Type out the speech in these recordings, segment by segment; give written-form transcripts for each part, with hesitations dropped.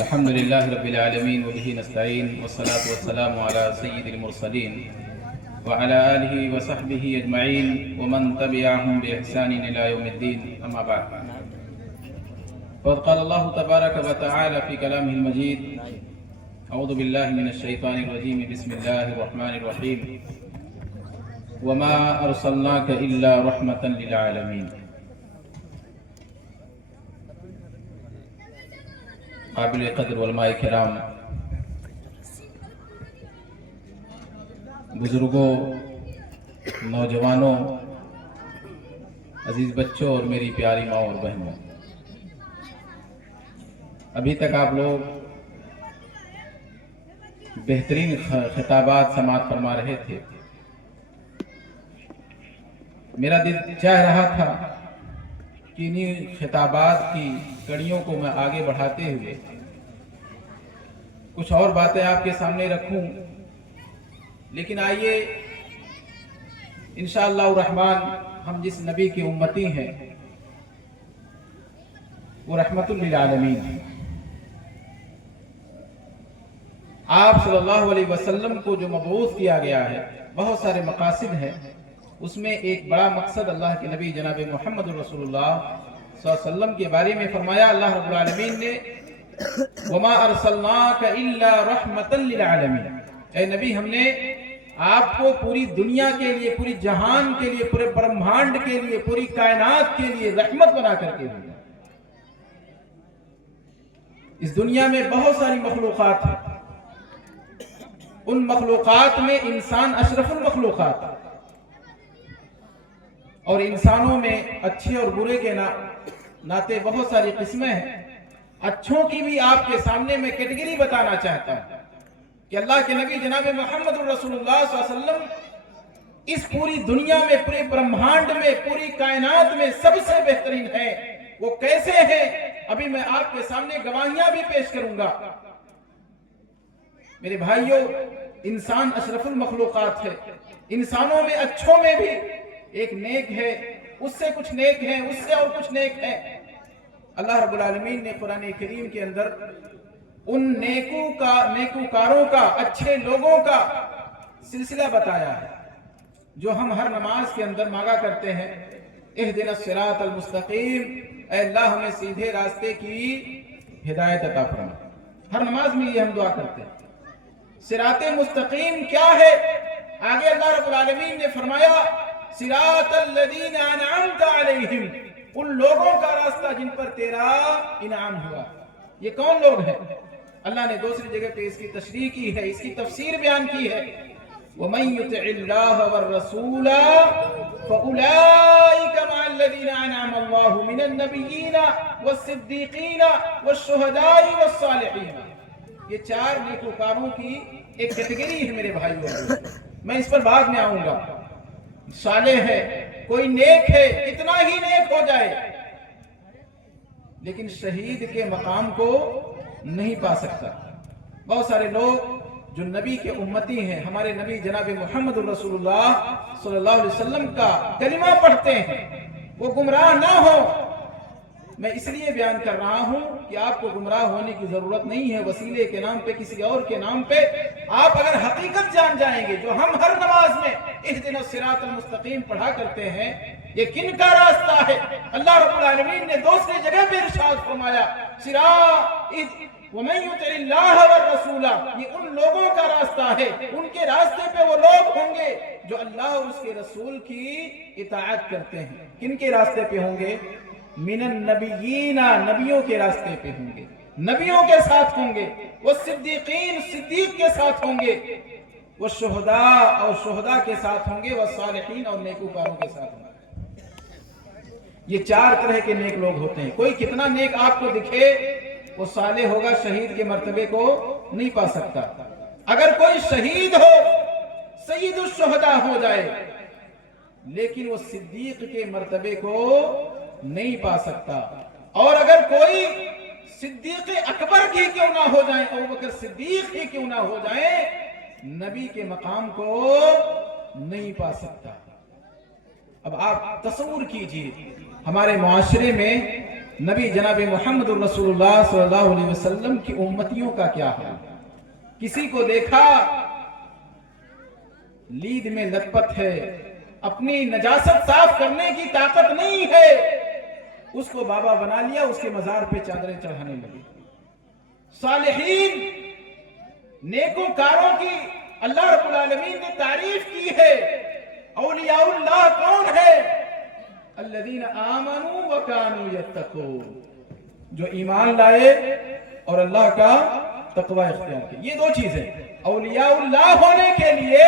الحمد لله رب العالمين وبه نستعين والصلاة والسلام على سيد المرسلين وعلى آله وصحبه أجمعين ومن تبعهم بإحسان إلى يوم الدين. أما بعد، وقد قال الله تبارك وتعالى في كلامه المجيد: أعوذ بالله من الشيطان الرجيم، بسم الله الرحمن الرحيم، وما أرسلناك إلا رحمة للعالمين. قابل قدر علماء کرام، بزرگوں، نوجوانوں، عزیز بچوں اور میری پیاری ماں اور بہنوں، ابھی تک آپ لوگ بہترین خطابات سماعت فرما رہے تھے. میرا دل چاہ رہا تھا کہ انہی خطابات کی کڑیوں کو میں آگے بڑھاتے ہوئے کچھ اور باتیں آپ کے سامنے رکھوں، لیکن آئیے انشاءاللہ الرحمن ہم جس نبی کی امتی ہیں وہ رحمت للعالمین ہیں. آپ صلی اللہ علیہ وسلم کو جو مبعوث کیا گیا ہے، بہت سارے مقاصد ہیں، اس میں ایک بڑا مقصد اللہ کے نبی جناب محمد رسول اللہ صلی اللہ علیہ وسلم کے بارے میں فرمایا. اللہ رب العالمین نے وَمَا أَرْسَلْنَاكَ إِلَّا رَحْمَةً لِلْعَالَمِينَ، اے نبی ہم نے آپ کو پوری دنیا کے لیے، پوری جہان کے لیے، پورے برہمانڈ کے لیے، پوری کائنات کے لیے رحمت بنا کر کے دیا. اس دنیا میں بہت ساری مخلوقات ہیں، ان مخلوقات میں انسان اشرف المخلوقات، اور انسانوں میں اچھے اور برے کے ناطے بہت ساری قسمیں ہیں. اچھوں کی بھی آپ کے سامنے میں کیٹیگری بتانا چاہتا ہوں کہ اللہ کے نبی جناب محمد رسول اللہ صلی اللہ علیہ وسلم اس پوری دنیا میں، پورے برہمانڈ میں، پوری کائنات میں سب سے بہترین ہے. وہ کیسے ہیں ابھی میں آپ کے سامنے گواہیاں بھی پیش کروں گا. میرے بھائیوں، انسان اشرف المخلوقات ہے. انسانوں میں اچھوں میں بھی ایک نیک ہے، اس سے کچھ نیک ہیں، اس سے اور کچھ نیک ہیں. اللہ رب العالمین نے قرآن کریم کے اندر ان نیکوکاروں کا، اچھے لوگوں کا سلسلہ بتایا ہے جو ہم ہر نماز کے اندر مانگا کرتے ہیں: اہدنا الصراط المستقیم، اے اللہ ہمیں سیدھے راستے کی ہدایت عطا فرما. ہر نماز میں یہ ہم دعا کرتے ہیں. صراط مستقیم کیا ہے؟ آگے اللہ رب العالمین نے فرمایا: صراط الذین انعمت علیہم، ان لوگوں کا راستہ جن پر تیرا انعام ہوا. یہ کون لوگ ہیں؟ اللہ نے دوسری جگہ پہ اس کی تشریح کی ہے، اس کی تفسیر بیان کی ہے: وَمَن يُطِعِ اللَّهَ وَالرَّسُولَ فَأُولَئِكَ مَعَ الَّذِينَ أَنْعَمَ اللَّهُ مِنَ النَّبِيِّينَ وَالصِّدِّيقِينَ وَالشُّهَدَاءِ وَالصَّالِحِينَ. یہ چار نیکوکاروں کی ایک کیٹیگری ہے میرے بھائیوں. میں اس پر بعد میں آؤں گا. صالح ہے، کوئی نیک ہے، کتنا ہی نیک ہو جائے لیکن شہید کے مقام کو نہیں پا سکتا. بہت سارے لوگ جو نبی کے امتی ہیں، ہمارے نبی جناب محمد رسول اللہ صلی اللہ علیہ وسلم کا کلمہ پڑھتے ہیں، وہ گمراہ نہ ہو. میں اس لیے بیان کر رہا ہوں کہ آپ کو گمراہ ہونے کی ضرورت نہیں ہے وسیلے کے نام پہ، کسی اور کے نام پہ. آپ اگر حقیقت جان جائیں گے، جو ہم ہر نماز میں اہدنا الصراط المستقیم پڑھا کرتے ہیں، یہ کن کا راستہ ہے؟ اللہ رب العالمین نے دوسری جگہ پہ ارشاد فرمایا: وَمَن يُطِعِ اللَّهَ وَالرَّسُولَ، یہ ان لوگوں کا راستہ ہے، ان کے راستے پہ وہ لوگ ہوں گے جو اللہ اور اس کے رسول کی اطاعت کرتے ہیں. کن کے راستے پہ ہوں گے؟ من النبیین، نبیوں کے راستے پہ ہوں گے، نبیوں کے ساتھ ہوں گے. والصدیقین، صدیق کے ساتھ ہوں گے. والشہداء، اور شہداء کے ساتھ ہوں گے. والصالحین، اور نیکوکاروں کے ساتھ ہوں گے. یہ چار طرح کے نیک لوگ ہوتے ہیں. کوئی کتنا نیک آپ کو دکھے، وہ صالح ہوگا، شہید کے مرتبے کو نہیں پا سکتا. اگر کوئی شہید ہو، سید الشہداء ہو جائے، لیکن وہ صدیق کے مرتبے کو نہیں پا سکتا. اور اگر کوئی صدیق اکبر ہی کیوں نہ ہو جائیں، ابوبکر صدیق ہی کیوں نہ ہو جائیں، نبی کے مقام کو نہیں پا سکتا. اب آپ تصور کیجئے، ہمارے معاشرے میں नबी जनाब मोहम्मद रसूलुल्लाह सल्लल्लाहु अलैहि वसल्लम की उम्मतियों का क्या हाल। किसी को देखा लीद में लथपथ है, अपनी नजासत साफ करने की ताकत नहीं है, उसको बाबा बना लिया, उसके मजार पे चादरें चढ़ाने लगे। सालिहीन नेकोकारों की अल्लाह रब्बुल आलमीन ने तारीफ की है। औलियाउल्लाह कौन है? अल्लज़ीना आमनू व कानू यत्तकून, जो ईमान लाए और अल्लाह का तकवा इख्तियार किया। ये दो चीजें औलियाउल्लाह होने के लिए,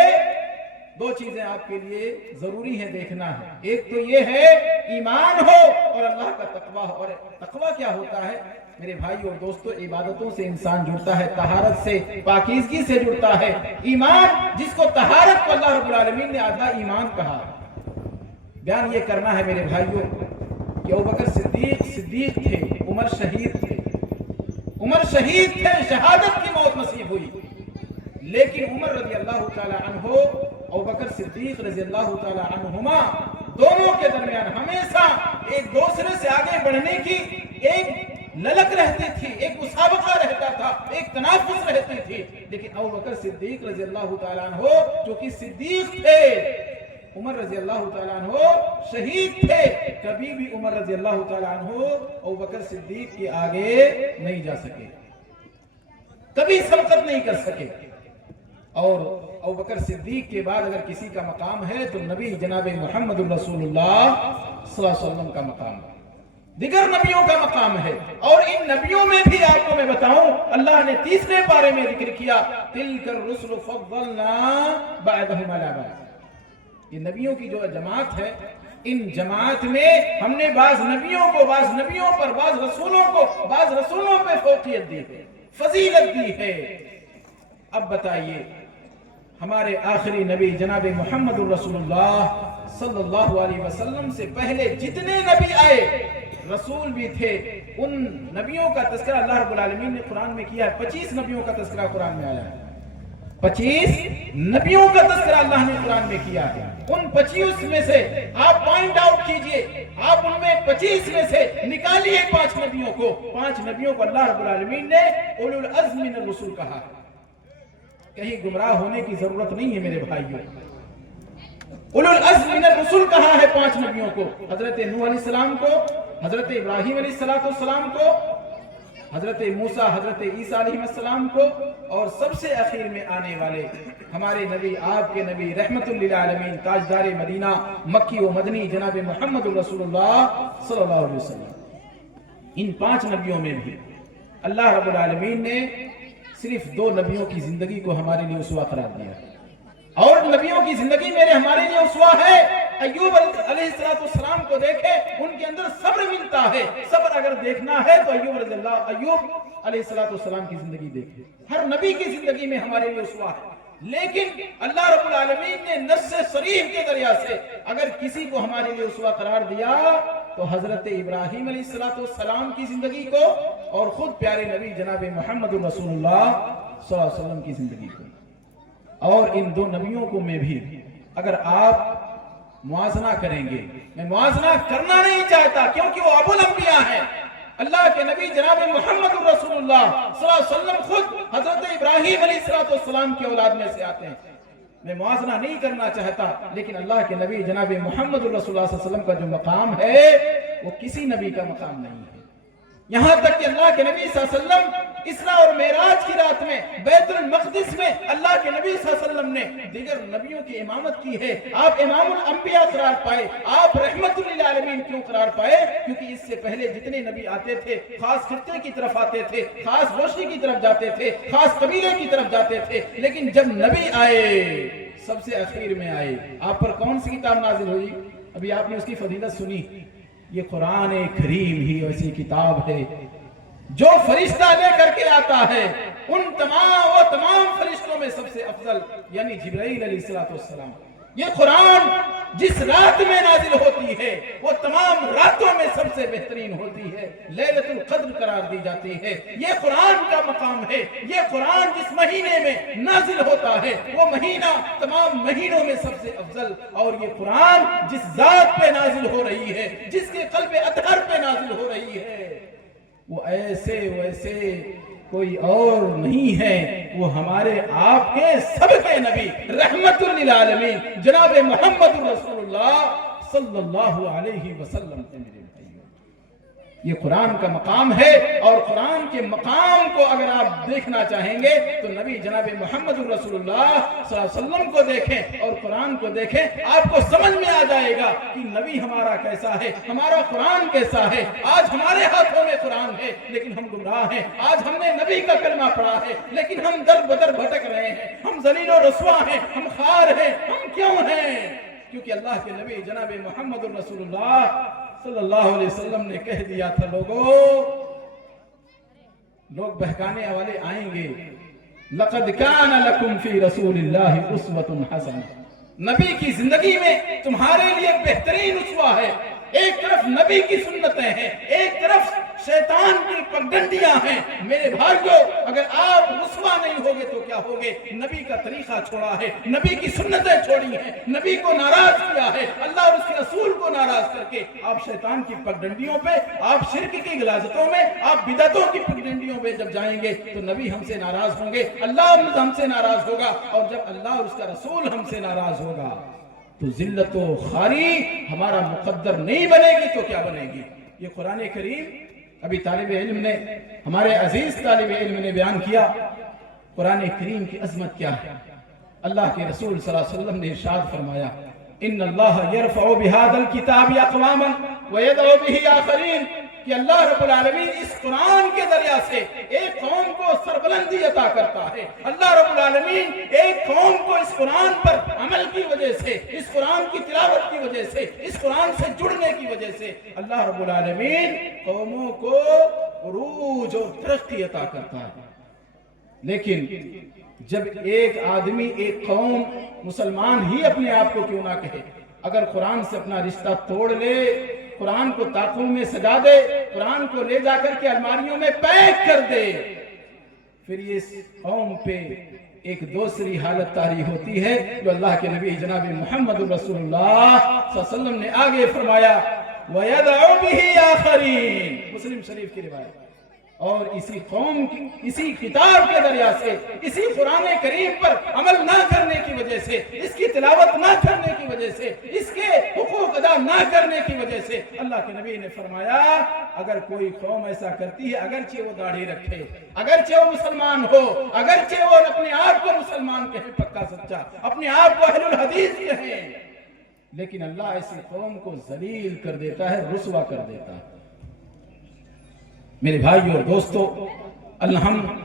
दो चीजें आपके लिए जरूरी है देखना है। एक तो ये है ईमान हो और अल्लाह का तकवा हो। और तकवा क्या होता है मेरे भाई और दोस्तों? इबादतों से इंसान जुड़ता है, तहारत से, पाकीज़गी से जुड़ता है। ईमान, जिसको तहारत को अल्लाह रब्बुल आलमीन ने आधा ईमान कहा। बयान ये करना है मेरे भाइयों कि अबू बकर सिद्दीक थे, उमर शहीद थे, उमर शहीद थे, शहादत की मौत नसीब हुई। लेकिन उमर रज़ी अल्लाह ताला अन्हो, अबू बकर सिद्दीक रज़ी अल्लाह ताला अन्हुमा, दोनों के दरमियान हमेशा एक दूसरे से आगे बढ़ने की एक ललक रहती थी, एक मुसाबका रहता था, एक तनाफुस रहती थी। लेकिन अबू बकर सिद्दीक रज़ी अल्लाह ताला अन्हो जो कि सिद्दीक थे, उमर रज़ी अल्लाह ताला अन्हो शहीद थे, कभी भी उमर रज़ी अल्लाह ताला अन्हो अबू बकर सिद्दीक के आगे नहीं जा सके, कभी सबकत नहीं कर सके। और अबू बकर सिद्दीक के बाद अगर किसी का मकाम है तो नबी जनाब मोहम्मद रसूलुल्लाह सल्लल्लाहु अलैहि वसल्लम का मकाम है, दिगर नबियों का मकाम है। और इन नबियों में भी आपको मैं बताऊं, अल्लाह ने तीसरे पारे में जिक्र किया, तिलकर रुसुल फद्दलना बअदहुम अला बअद। ये नबियों की जो जमात है, इन जमात में हमने बाज नबियों को, बाज नबियों पर, बाज रसूलों को, बाज रसूलों पे फौकियत दी है, फजीलत दी है। अब बताइए, हमारे आखिरी नबी जनाब मोहम्मद रसूलुल्लाह सल्लल्लाहु अलैहि वसल्लम से पहले जितने नबी आए, रसूल भी थे, उन नबियों का तज़किरा अल्लाह रब्बुल आलमीन ने कुरान में किया है। 25 नबियों का तज़किरा कुरान में आया है, 25 नबियों का तज़किरा अल्लाह ने कुरान में किया है। उन 25 में से आप पॉइंट आउट कीजिए, आप उनमें 25 में से निकालिए 5 नबियों को। 5 नबियों को अल्लाह रब्बुल आलमीन ने उलुल अज़्म मिनर रसूल कहा। कहीं गुमराह होने की जरूरत नहीं है मेरे भाइयों। उलुल अज़्म मिनर रसूल कहा है 5 नबियों को, हजरत नूह अलैहिस्सलाम को, हजरत इब्राहीम अलैहिस्सलाम को, हजरत मूसा, हजरत ईसा अलैहिस्सलाम को, और सबसे आखिर में आने वाले हमारे नबी, आपके नबी, रहमतुल लिल आलमीन, ताजदार मदीना, मक्की व मदनी, जनाब मोहम्मद रसूलुल्लाह सल्लल्लाहु अलैहि वसल्लम। इन 5 नबियों में भी अल्लाह रब्बुल आलमीन ने सिर्फ 2 नबियों की जिंदगी को हमारे लिए उसवा करार दिया। और नबियों की जिंदगी मेरे हमारे लिए उसवा है। अय्यूब अलैहिस्सलाम को देखे, उनके अंदर सब्र मिलता है। सब्र अगर देखना है तो अय्यूब अलैहिस्सलाम की जिंदगी देखे। हर नबी की जिंदगी में हमारे लिए उसवा है। लेकिन अल्लाह रब्बुल आलमीन ने नस्स शरीफ के जरिया से अगर किसी को हमारे लिए उसवा करार दिया तो हजरत इब्राहीम अलैहिस्सलाम की जिंदगी को और खुद प्यारे नबी जनाब मोहम्मद रसूलुल्लाह सल्लल्लाहु अलैहि वसल्लम की जिंदगी को। और इन 2 नबियों को में भी अगर आप मुआजना करेंगे, मैं मुआजना करना नहीं चाहता क्योंकि वो अबुल अंबिया हैं, अल्लाह के नबी जनाब मोहम्मद रसूलुल्लाह सल्लल्लाहु अलैहि वसल्लम खुद हजरत इब्राहीम अलैहिस्सलाम की औलाद में से आते हैं। मैं मुआजना नहीं करना चाहता, लेकिन अल्लाह के नबी जनाब मोहम्मद रसूलुल्लाह सल्लल्लाहु अलैहि वसल्लम का जो मकाम है वो किसी नबी का मकाम नहीं है। यहां तक कि अल्लाह के नबी सल्लल्लाहु अलैहि वसल्लम इसरा और मेराज की रात में बैतुल मक़दिस में अल्लाह के नबी सल्लल्लाहु अलैहि वसल्लम ने दीगर नबियों की इमामत की है। आप इमामुल अंबिया करार पाए, आप रहमतुल लिल आलमीन क्यों करार पाए? क्योंकि इससे पहले जितने नबी आते थे खास खित्ते की तरफ आते थे, खास रोशनी की तरफ जाते थे, खास कबीले की तरफ जाते थे। लेकिन जब नबी आए सबसे आखिर में आए, आप पर कौन सी किताब नाजिल हुई? अभी आपने उसकी फजीलत सुनी। ये कुरान करीम ही ऐसी किताब है जो फरिश्ता लेकर के आता है उन तमाम फरिश्तों में सबसे अफजल यानी जिब्राइल अलैहिस्सलाम। ये कुरान जिस रात में नाजिल होती है वो तमाम रातों में सबसे बेहतरीन होती है, लैलतुल कद्र करार दी जाती है। ये कुरान का मकाम है। ये कुरान जिस महीने में नाजिल होता है वो महीना तमाम महीनों में सबसे अफजल, और ये कुरान जिस जात पे नाजिल हो रही है, जिसके क़ल्ब अतहर पे नाजिल हो रही है, वो ऐसे वैसे कोई और नहीं है, वो हमारे आपके सबके नबी रहमतुल लिल आलमीन जनाब मोहम्मद रसूलुल्लाह सल्लल्लाहु अलैहि वसल्लम के मेरे भाइयों। ये कुरान का मकाम है, और कुरान के मकाम को अगर आप देखना चाहेंगे तो नबी जनाब मोहम्मद रसूलुल्लाह सल्लल्लाहु अलैहि वसल्लम को देखें और कुरान को देखें, आपको समझ में आ जाएगा कि नबी हमारा कैसा है, हमारा कुरान कैसा है। आज हमारे हाथों में कुरान है लेकिन हम गुमराह हैं। आज हमने नबी का कलमा पढ़ा है लेकिन हम दर बदर भटक रहे हैं, हम जलील और रसवा हैं, हम खार हैं। हम क्यों हैं? क्योंकि अल्लाह के नबी जनाब मोहम्मद रसूलुल्लाह सल्लल्लाहु अलैहि वसल्लम ने कह दिया था, लोग बहकाने वाले आएंगे, लक़द कान लकुम फी रसूलिल्लाहि उस्वतुन हसना, नबी की जिंदगी में तुम्हारे लिए बेहतरीन उसवा है। एक तरफ नबी की सुन्नतें हैं, एक तरफ शैतान की पगडंडियां हैं। मेरे भाइयों, अगर आप रुस्वा नहीं होगे तो क्या होगे? नबी का तरीका छोड़ा है, नबी की सुन्नतें छोड़ी हैं, नबी को नाराज किया है, अल्लाह और उसके रसूल को नाराज करके आप शैतान की पगडंडियों पे, आप शिर्क की गिलाजतों में, आप बिदअतों की पगडंडियों पे जब जाएंगे तो नबी हमसे नाराज होंगे, अल्लाह हमसे नाराज होगा, और जब अल्लाह और उसका रसूल हमसे नाराज होगा तो जिल्लत व खारी हमारा मुकद्दर नहीं बनेगी तो क्या बनेगी? ये कुरान करीम अभी तालिब इल्म ने, हमारे अजीज तालिब इल्म ने बयान किया, कुरान करीम की अजमत क्या है। अल्लाह के रसूल सल्लल्लाहु अलैहि वसल्लम ने इरशाद फरमाया, इन्नल्लाह यरफ़उ बिहादल किताबि अक़वामन व यदउ बिही आखरीन, कि अल्लाह रब्बुल आलमीन इस कुरान के जरिया से एक कौम को सरबुलंदी अता करता है। अल्लाह रब्बुल आलमीन एक कौम को इस कुरान पर अमल की वजह से, इस कुरान की तिलावत की वजह से, इस कुरान से जुड़ने की वजह से अल्लाह रब्बुल आलमीन कौमों को उरूज और तरक्की अता करता है। लेकिन जब एक आदमी, एक कौम, मुसलमान ही अपने आप को क्यों ना कहे, अगर कुरान से अपना रिश्ता तोड़ ले, कुरान को ताकों में सजा दे, कुरान को ले जाकर के अलमारियों में पैक कर दे, फिर ये कौम पे एक दूसरी हालत तारी होती है जो अल्लाह के नबी जनाब मोहम्मद रसूलुल्लाह सल्लल्लाहु अलैहि वसल्लम ने आगे फरमाया, वयदउ बिही आखरीन, मुस्लिम शरीफ की रिवायत। और इसी कौम की, इसी किताब के दरिया से, इसी कुरान करीम पर अमल ना करने की वजह से, इसकी तिलावत ना करने की वजह से, इसके हुकूक अदा ना करने की वजह से अल्लाह के नबी ने फरमाया, अगर कोई कौम ऐसा करती है, अगरचे वो दाढ़ी रखे, अगरचे वो मुसलमान हो, अगरचे वो अपने आप को मुसलमान कहे, पक्का सच्चा, अपने आप को अहलुल हदीस कहे, लेकिन अल्लाह ऐसी कौम को जलील कर देता है, रुसवा कर देता है। मेरे भाइयों और दोस्तों,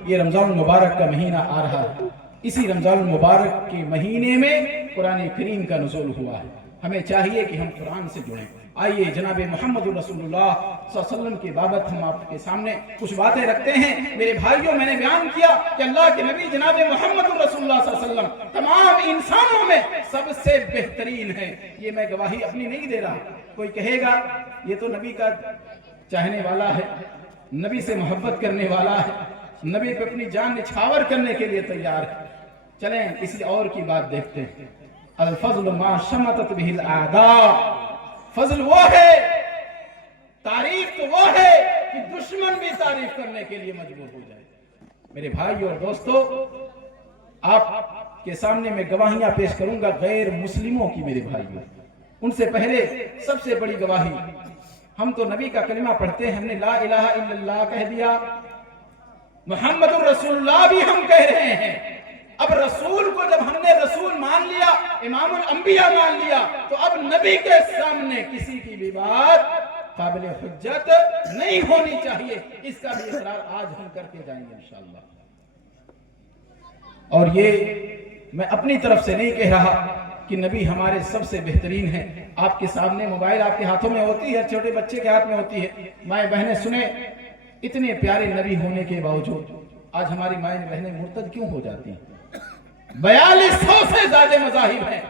ये रमजान मुबारक का महीना आ रहा है। इसी रमजान मुबारक के महीने में कुरान करीम का नुज़ूल हुआ है। हमें चाहिए कि हम कुरान से जुड़ें। आइए जनाब मोहम्मद रसूलुल्लाह सल्लल्लाहु अलैहि वसल्लम की बाबत हम आपके सामने कुछ बातें रखते हैं। मेरे भाइयों, मैंने बयान किया कि अल्लाह के नबी जनाब मोहम्मद रसूलुल्लाह सल्लल्लाहु अलैहि वसल्लम तमाम इंसानों में सबसे बेहतरीन है। ये मैं गवाही अपनी नहीं दे रहा। कोई कहेगा ये तो नबी का चाहने वाला है, नबी से मोहब्बत करने वाला है, नबी पे अपनी जान निछावर करने के लिए तैयार है। चलें किसी और की बात देखते हैं। अल फज़्ल मा शमतत बिहिल आदा, फजल वो है, तारीफ तो वो है कि दुश्मन भी तारीफ करने के लिए मजबूर हो जाए। मेरे भाइयों और दोस्तों, आपके सामने मैं गवाहियां पेश करूंगा गैर मुस्लिमों की। मेरे भाइयों, उनसे पहले सबसे बड़ी गवाही, हम तो नबी का कलिमा पढ़ते हैं, हमने ला इलाहा इल्लल्लाह कह दिया, मुहम्मदुर रसूलुल्लाह भी हम कह रहे हैं। अब रसूल को जब हमने रसूल मान लिया, इमामुल अंबिया मान लिया, तो अब नबी के सामने किसी की भी बात काबिल हुज्जत नहीं होनी चाहिए। इसका भी इकरार आज हम करके जाएंगे इंशाअल्लाह। और ये मैं अपनी तरफ से नहीं कह रहा कि नबी हमारे सबसे बेहतरीन हैं। आपके सामने मोबाइल आपके हाथों में होती है, छोटे बच्चे के हाथ में होती है। माएँ बहनें सुने, इतने प्यारे नबी होने के बावजूद आज हमारी माएँ बहनें मुर्तद क्यों हो जाती हैं? 4200 से ज्यादा मज़ाहिब हैं।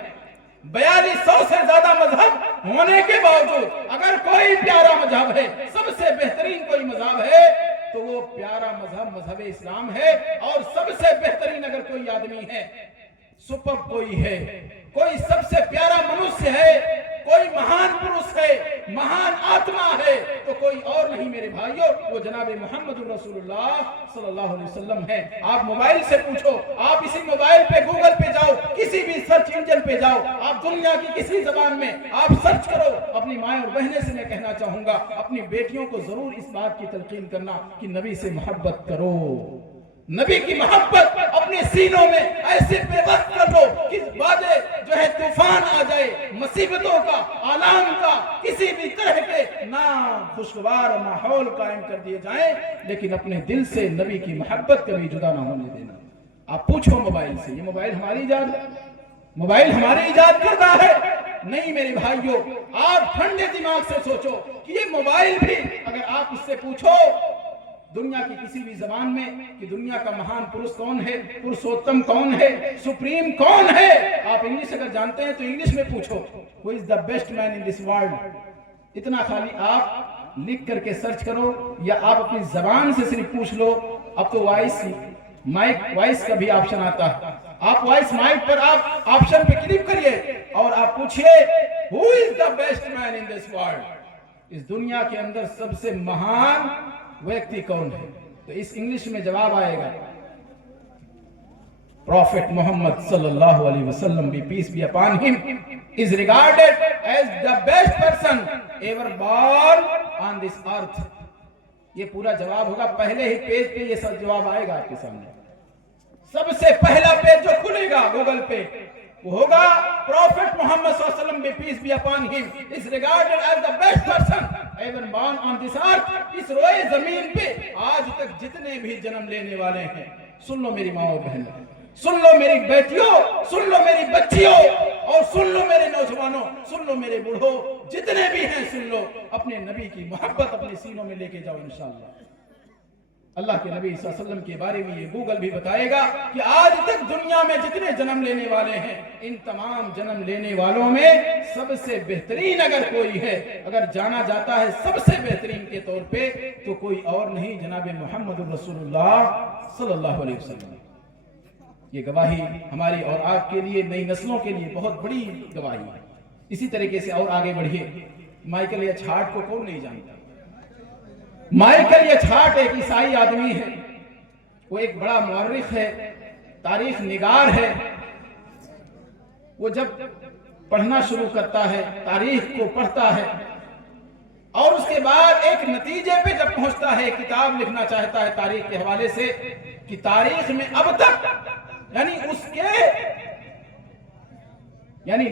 4200 से ज्यादा मजहब होने के बावजूद अगर कोई प्यारा मजहब है, सबसे बेहतरीन कोई मजहब है, तो वो प्यारा मजहब मजहब इस्लाम है। और सबसे बेहतरीन अगर कोई आदमी है, सुपर कोई है, कोई सबसे प्यारा मनुष्य है, कोई महान पुरुष है, महान आत्मा है, तो कोई और नहीं मेरे भाइयों, वो जनाब मोहम्मद रसूलुल्लाह सल्लल्लाहु अलैहि वसल्लम है। आप मोबाइल से पूछो, आप इसी मोबाइल पे गूगल पे जाओ, किसी भी सर्च इंजन पे जाओ, आप दुनिया की किसी जबान में आप सर्च करो। अपनी माएं और बहनें से मैं कहना चाहूंगा, अपनी बेटियों को जरूर इस बात की तलकीन करना कि नबी से मोहब्बत करो, नबी की मोहब्बत अपने सीनों में ऐसे बेबस कर लो कि बादे जो है तूफान आ जाए, मुसीबतों का, आलाम का, किसी भी तरह के ना खुशगवार माहौल कायम कर दिए जाएं, लेकिन अपने दिल से नबी की मोहब्बत कभी जुदा ना होने देना। आप पूछो मोबाइल से, ये मोबाइल हमारी इजाद है, मोबाइल हमारी इजाद करता है? नहीं मेरे भाइयों, आप ठंडे दिमाग से सोचो कि ये मोबाइल भी अगर आप उससे पूछो दुनिया की किसी भी जबान में कि दुनिया का महान पुरुष कौन है, पुरुषोत्तम कौन है, सुप्रीम कौन है, आप इंग्लिश अगर जानते हैं तो इंग्लिश में पूछो, who is the best man in this world. इतना खाली आप लिख करके सर्च करो, या आप अपनी जबान से सिर्फ पूछ लो। अब तो वॉइस का भी ऑप्शन आता है, आप वॉइस माइक पर आप ऑप्शन पे क्लिक करिए और आप पूछिए who is the best man in this world, इस दुनिया के अंदर सबसे महान व्यक्ति कौन है, तो इस इंग्लिश में जवाब आएगा प्रॉफिट मोहम्मद सल्लल्लाहु अलैहि वसल्लम be peace be upon him is regarded as the best person ever born on this earth. ये पूरा जवाब होगा, पहले ही पेज पे ये सब जवाब आएगा आपके सामने। सबसे पहला पेज जो खुलेगा गूगल पे वो होगा प्रॉफिट मोहम्मद सल्लल्लाहु अलैहि वसल्लम be peace be upon him is regarded as the best person ever born on this earth. इस रोए जमीन पे आज तक जितने भी जन्म लेने वाले हैं, सुन लो मेरी माँ और बहनों, सुन लो मेरी बेटियों, सुन लो मेरी बच्चियों, और सुन लो मेरे नौजवानों, सुन लो मेरे बूढ़ों, जितने भी हैं सुन लो, अपने नबी की मोहब्बत अपने सीनों में लेके जाओ इंशाअल्लाह। अल्लाह के नबी सल्लल्लाहु अलैहि वसल्लम के बारे में ये गूगल भी बताएगा कि आज तक दुनिया में जितने जन्म लेने वाले हैं, इन तमाम जन्म लेने वालों में सबसे बेहतरीन अगर कोई है, अगर जाना जाता है सबसे बेहतरीन के तौर पे, तो कोई और नहीं जनाब मोहम्मद रसूलुल्लाह सल्लल्लाहु अलैहि वसल्लम। ये गवाही हमारी और आपके लिए, नई नस्लों के लिए बहुत बड़ी गवाही है। इसी तरीके से और आगे बढ़िए, माइकल एच हार्ट को कौन नहीं जानता? माइकल एच हार्ट एक ईसाई आदमी है, वो एक बड़ा मुअर्रिख है, तारीख निगार है। वो जब पढ़ना शुरू करता है, तारीख को पढ़ता है और उसके बाद एक नतीजे पे जब पहुंचता है, किताब लिखना चाहता है तारीख के हवाले से, कि तारीख में अब तक यानी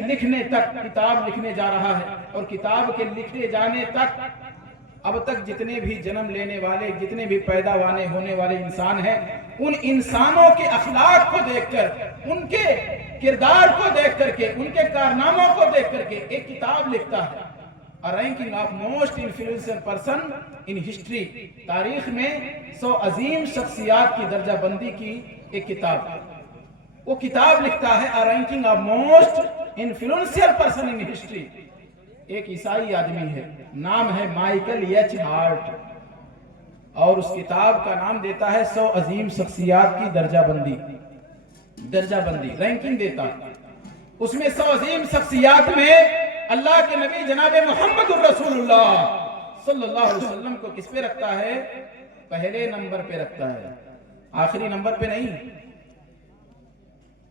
लिखने तक, किताब लिखने जा रहा है और किताब के लिखे जाने तक अब तक जितने भी जन्म लेने वाले, जितने भी पैदा होने वाले इंसान हैं, उन इंसानों के अखलाक को देखकर, उनके किरदार को देख करके, उनके कारनामों को देख करके एक किताब लिखता है, A ranking of most influential person in history। तारीख में 100 अजीम शख्सियात की दर्जाबंदी की एक किताब, वो किताब लिखता है A ranking of most influential person in history। एक ईसाई आदमी है, नाम है माइकल एच हार्ट, और उस किताब का नाम देता है 100 अजीम शख्सियात की दर्जाबंदी, रैंकिंग देता है। उसमें 100 अजीम शख्सियात में अल्लाह के नबी जनाब मोहम्मद रसूलुल्लाह सल्लल्लाहु अलैहि वसल्लम को किस पे रखता है? पहले नंबर पे रखता है, आखिरी नंबर पे नहीं,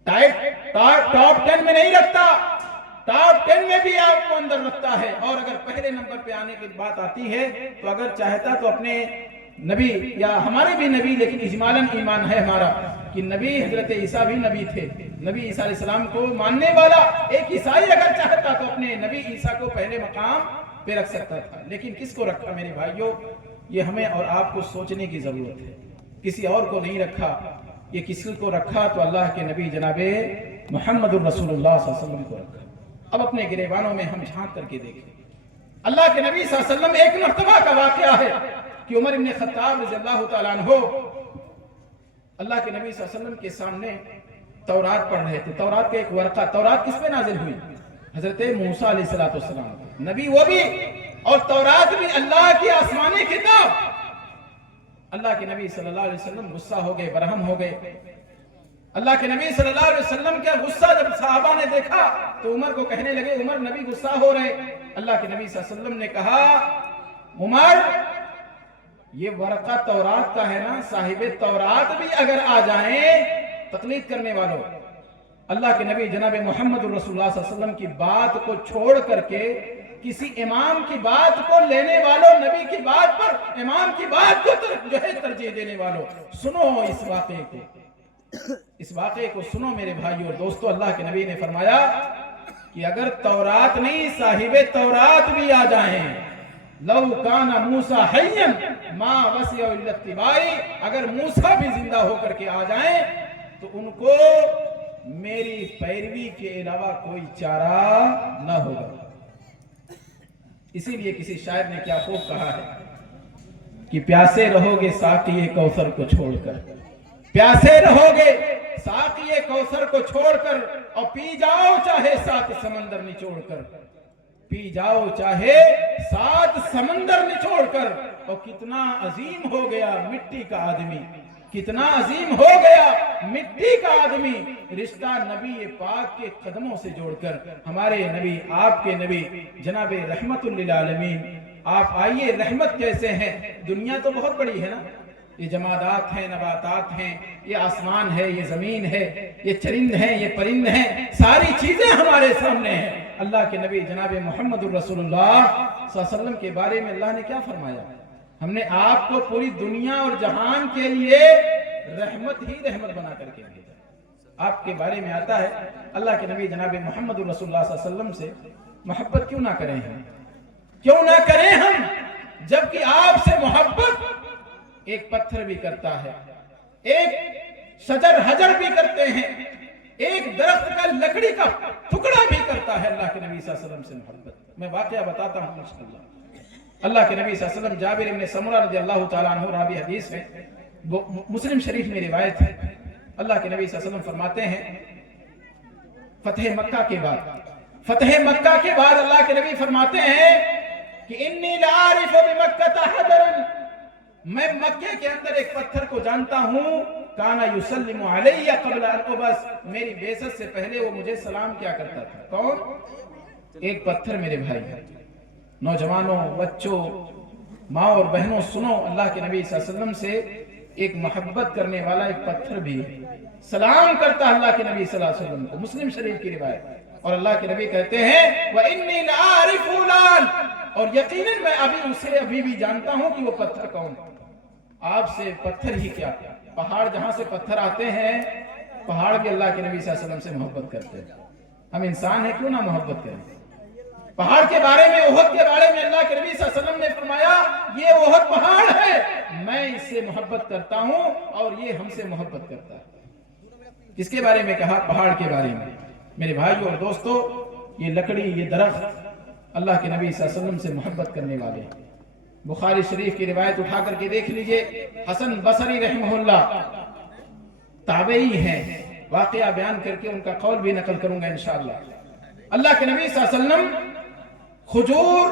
टॉप 10 में नहीं रखता, टॉप 10 में भी आपको अंदर रखता है। और अगर पहले नंबर पे आने की बात आती है तो अगर चाहता तो अपने नबी या हमारे भी नबी, लेकिन इजमालन ईमान है हमारा कि नबी हजरत ईसा भी नबी थे, नबी ईसा अलैहिस्सलाम को मानने वाला एक ईसाई अगर चाहता तो अपने नबी ईसा को पहले मकाम पे रख सकता था। लेकिन किसको रखा मेरे भाइयों? ये हमें और आपको सोचने की जरूरत है, किसी और को नहीं रखा। ये किसी को रखा तो अल्लाह के नबी जनाबे मोहम्मद रसूलुल्लाह सल्लल्लाहु अलैहि वसल्लम को रखा। अब अपने गिरेबानों में हम झांक करके देखें, अल्लाह के नबी सल्लल्लाहु अलैहि वसल्लम, एक मर्तबा का वाकया है कि उमर इब्न खत्ताब रज़ियल्लाहु ताला अन्हु अल्लाह के नबी सल्लल्लाहु अलैहि वसल्लम के सामने तौरात पढ़ रहे थे। तौरात का एक वर्का, तौरात किस पे नाजिल हुई? حضرت موسیٰ علیہ السلام نبی وہ بھی، اور تورات بھی اللہ کی آسمانی کتاب۔ اللہ کے نبی صلی اللہ علیہ وسلم غصہ ہو گئے، برہم ہو گئے۔ اللہ کے نبی صلی اللہ علیہ وسلم کا غصہ جب صحابہ نے دیکھا تو عمر کو کہنے لگے، عمر نبی غصہ ہو رہے۔ اللہ کے نبی صلی اللہ علیہ وسلم نے کہا، عمر یہ ورقہ تورات کا ہے نا، صاحب تورات بھی اگر آ جائیں تقلید کرنے والوں، اللہ کے نبی جناب محمد رسول اللہ صلی اللہ علیہ وسلم کی بات کو چھوڑ کر کے کسی امام کی بات کو لینے والوں، نبی کی بات پر امام کی بات کو جو ہے ترجیح دینے والوں، سنو اس واقعے کو، اس واقعے کو سنو میرے بھائیو اور دوستو۔ اللہ کے نبی نے فرمایا کہ اگر تورات نہیں صاحب تورات بھی آ جائیں، لو کان موسیٰ حیا ما وسع الا اتباعی، اگر موسیٰ بھی زندہ ہو کر کے آ جائیں تو ان کو میری پیروی کے علاوہ کوئی چارہ نہ ہوگا۔ اسی لیے کسی شاعر نے کیا خوب کہا ہے کہ پیاسے رہو گے ساقی کوثر کو چھوڑ کر، پیاسے رہو گے ساقی کوثر کو چھوڑ کر، اور پی جاؤ چاہے 7 سمندر نچوڑ کر، پی جاؤ چاہے 7 سمندر نچوڑ کر۔ اور کتنا عظیم ہو گیا مٹی کا آدمی، کتنا عظیم ہو گیا مٹی کا آدمی، رشتہ نبی پاک کے قدموں سے جوڑ کر۔ ہمارے نبی، آپ کے نبی جناب رحمت للعالمین، آپ آئیے رحمت کیسے ہیں۔ دنیا تو بہت بڑی ہے نا، یہ جمادات ہیں، نباتات ہیں، یہ آسمان ہے، یہ زمین ہے، یہ چرند ہیں، یہ پرند ہیں، ساری چیزیں ہمارے سامنے ہیں۔ اللہ کے نبی جناب محمد رسول اللہ صلی اللہ علیہ وسلم کے بارے میں اللہ نے کیا فرمایا؟ ہم نے آپ کو پوری دنیا اور جہان کے لیے رحمت ہی رحمت بنا کر کے بھیجا۔ آپ کے بارے میں آتا ہے اللہ کے نبی جناب محمد رسول اللہ صلی اللہ علیہ وسلم سے محبت کیوں نہ کریں ہم، کیوں نہ کریں ہم، جبکہ آپ سے محبت ایک پتھر بھی کرتا ہے، ایک شجر حجر بھی کرتے ہیں، ایک درخت کا لکڑی کا ٹکڑا بھی کرتا ہے اللہ کے نبی صلی اللہ علیہ وسلم سے محبت۔ میں واقعہ بتاتا ہوں انشاءاللہ۔ اللہ کے نبی صلی اللہ علیہ وسلم، جابر بن سمرہ رضی اللہ تعالیٰ عنہ راوی حدیث ہے، مسلم شریف میں روایت ہے، اللہ کے نبی صلی اللہ علیہ وسلم فرماتے ہیں فتح مکہ کے بعد اللہ کے نبی فرماتے ہیں کہ انی لعارف بمکہ حجرا، میں مکہ کے اندر ایک پتھر کو جانتا ہوں، کانا یسلم علی قبل ان ابعث، میری بعثت سے پہلے وہ مجھے سلام کیا کرتا تھا۔ کون؟ ایک پتھر میرے بھائی، نوجوانوں، بچوں، ماں اور بہنوں سنو، اللہ کے نبی صلی اللہ علیہ وسلم سے ایک محبت کرنے والا ایک پتھر بھی سلام کرتا ہے اللہ کے نبی صلی اللہ علیہ وسلم کو، مسلم شریف کی روایت۔ اور اللہ کے نبی کہتے ہیں وَإِنِّي لَعَارِفُ فُلَانَ، اور یقیناً میں ابھی بھی جانتا ہوں کہ وہ پتھر کون ہے۔ آپ سے پتھر ہی کیا، پہاڑ جہاں سے پتھر آتے ہیں، پہاڑ بھی اللہ کے نبی صلی اللہ علیہ وسلم سے محبت کرتے ہیں۔ ہم انسان ہیں، کیوں نہ محبت کریں۔ پہاڑ کے بارے میں، احد کے بارے میں اللہ کے نبی صلی اللہ علیہ وسلم نے فرمایا یہ احد پہاڑ ہے، میں اس سے محبت کرتا ہوں اور یہ ہم سے محبت کرتا ہے۔ اس کے بارے میں کہا، پہاڑ کے بارے میں۔ میرے بھائیوں اور دوستو، یہ لکڑی، یہ درخت اللہ کے نبی صلی اللہ علیہ وسلم سے محبت کرنے والے ہیں۔ بخاری شریف کی روایت اٹھا کر کے دیکھ لیجئے، حسن بصری رحمہ اللہ تابعی ہیں، واقعہ بیان کر کے ان کا قول بھی نقل کروں گا انشاءاللہ۔ اللہ کے نبی صلی اللہ علیہ وسلم، کھجور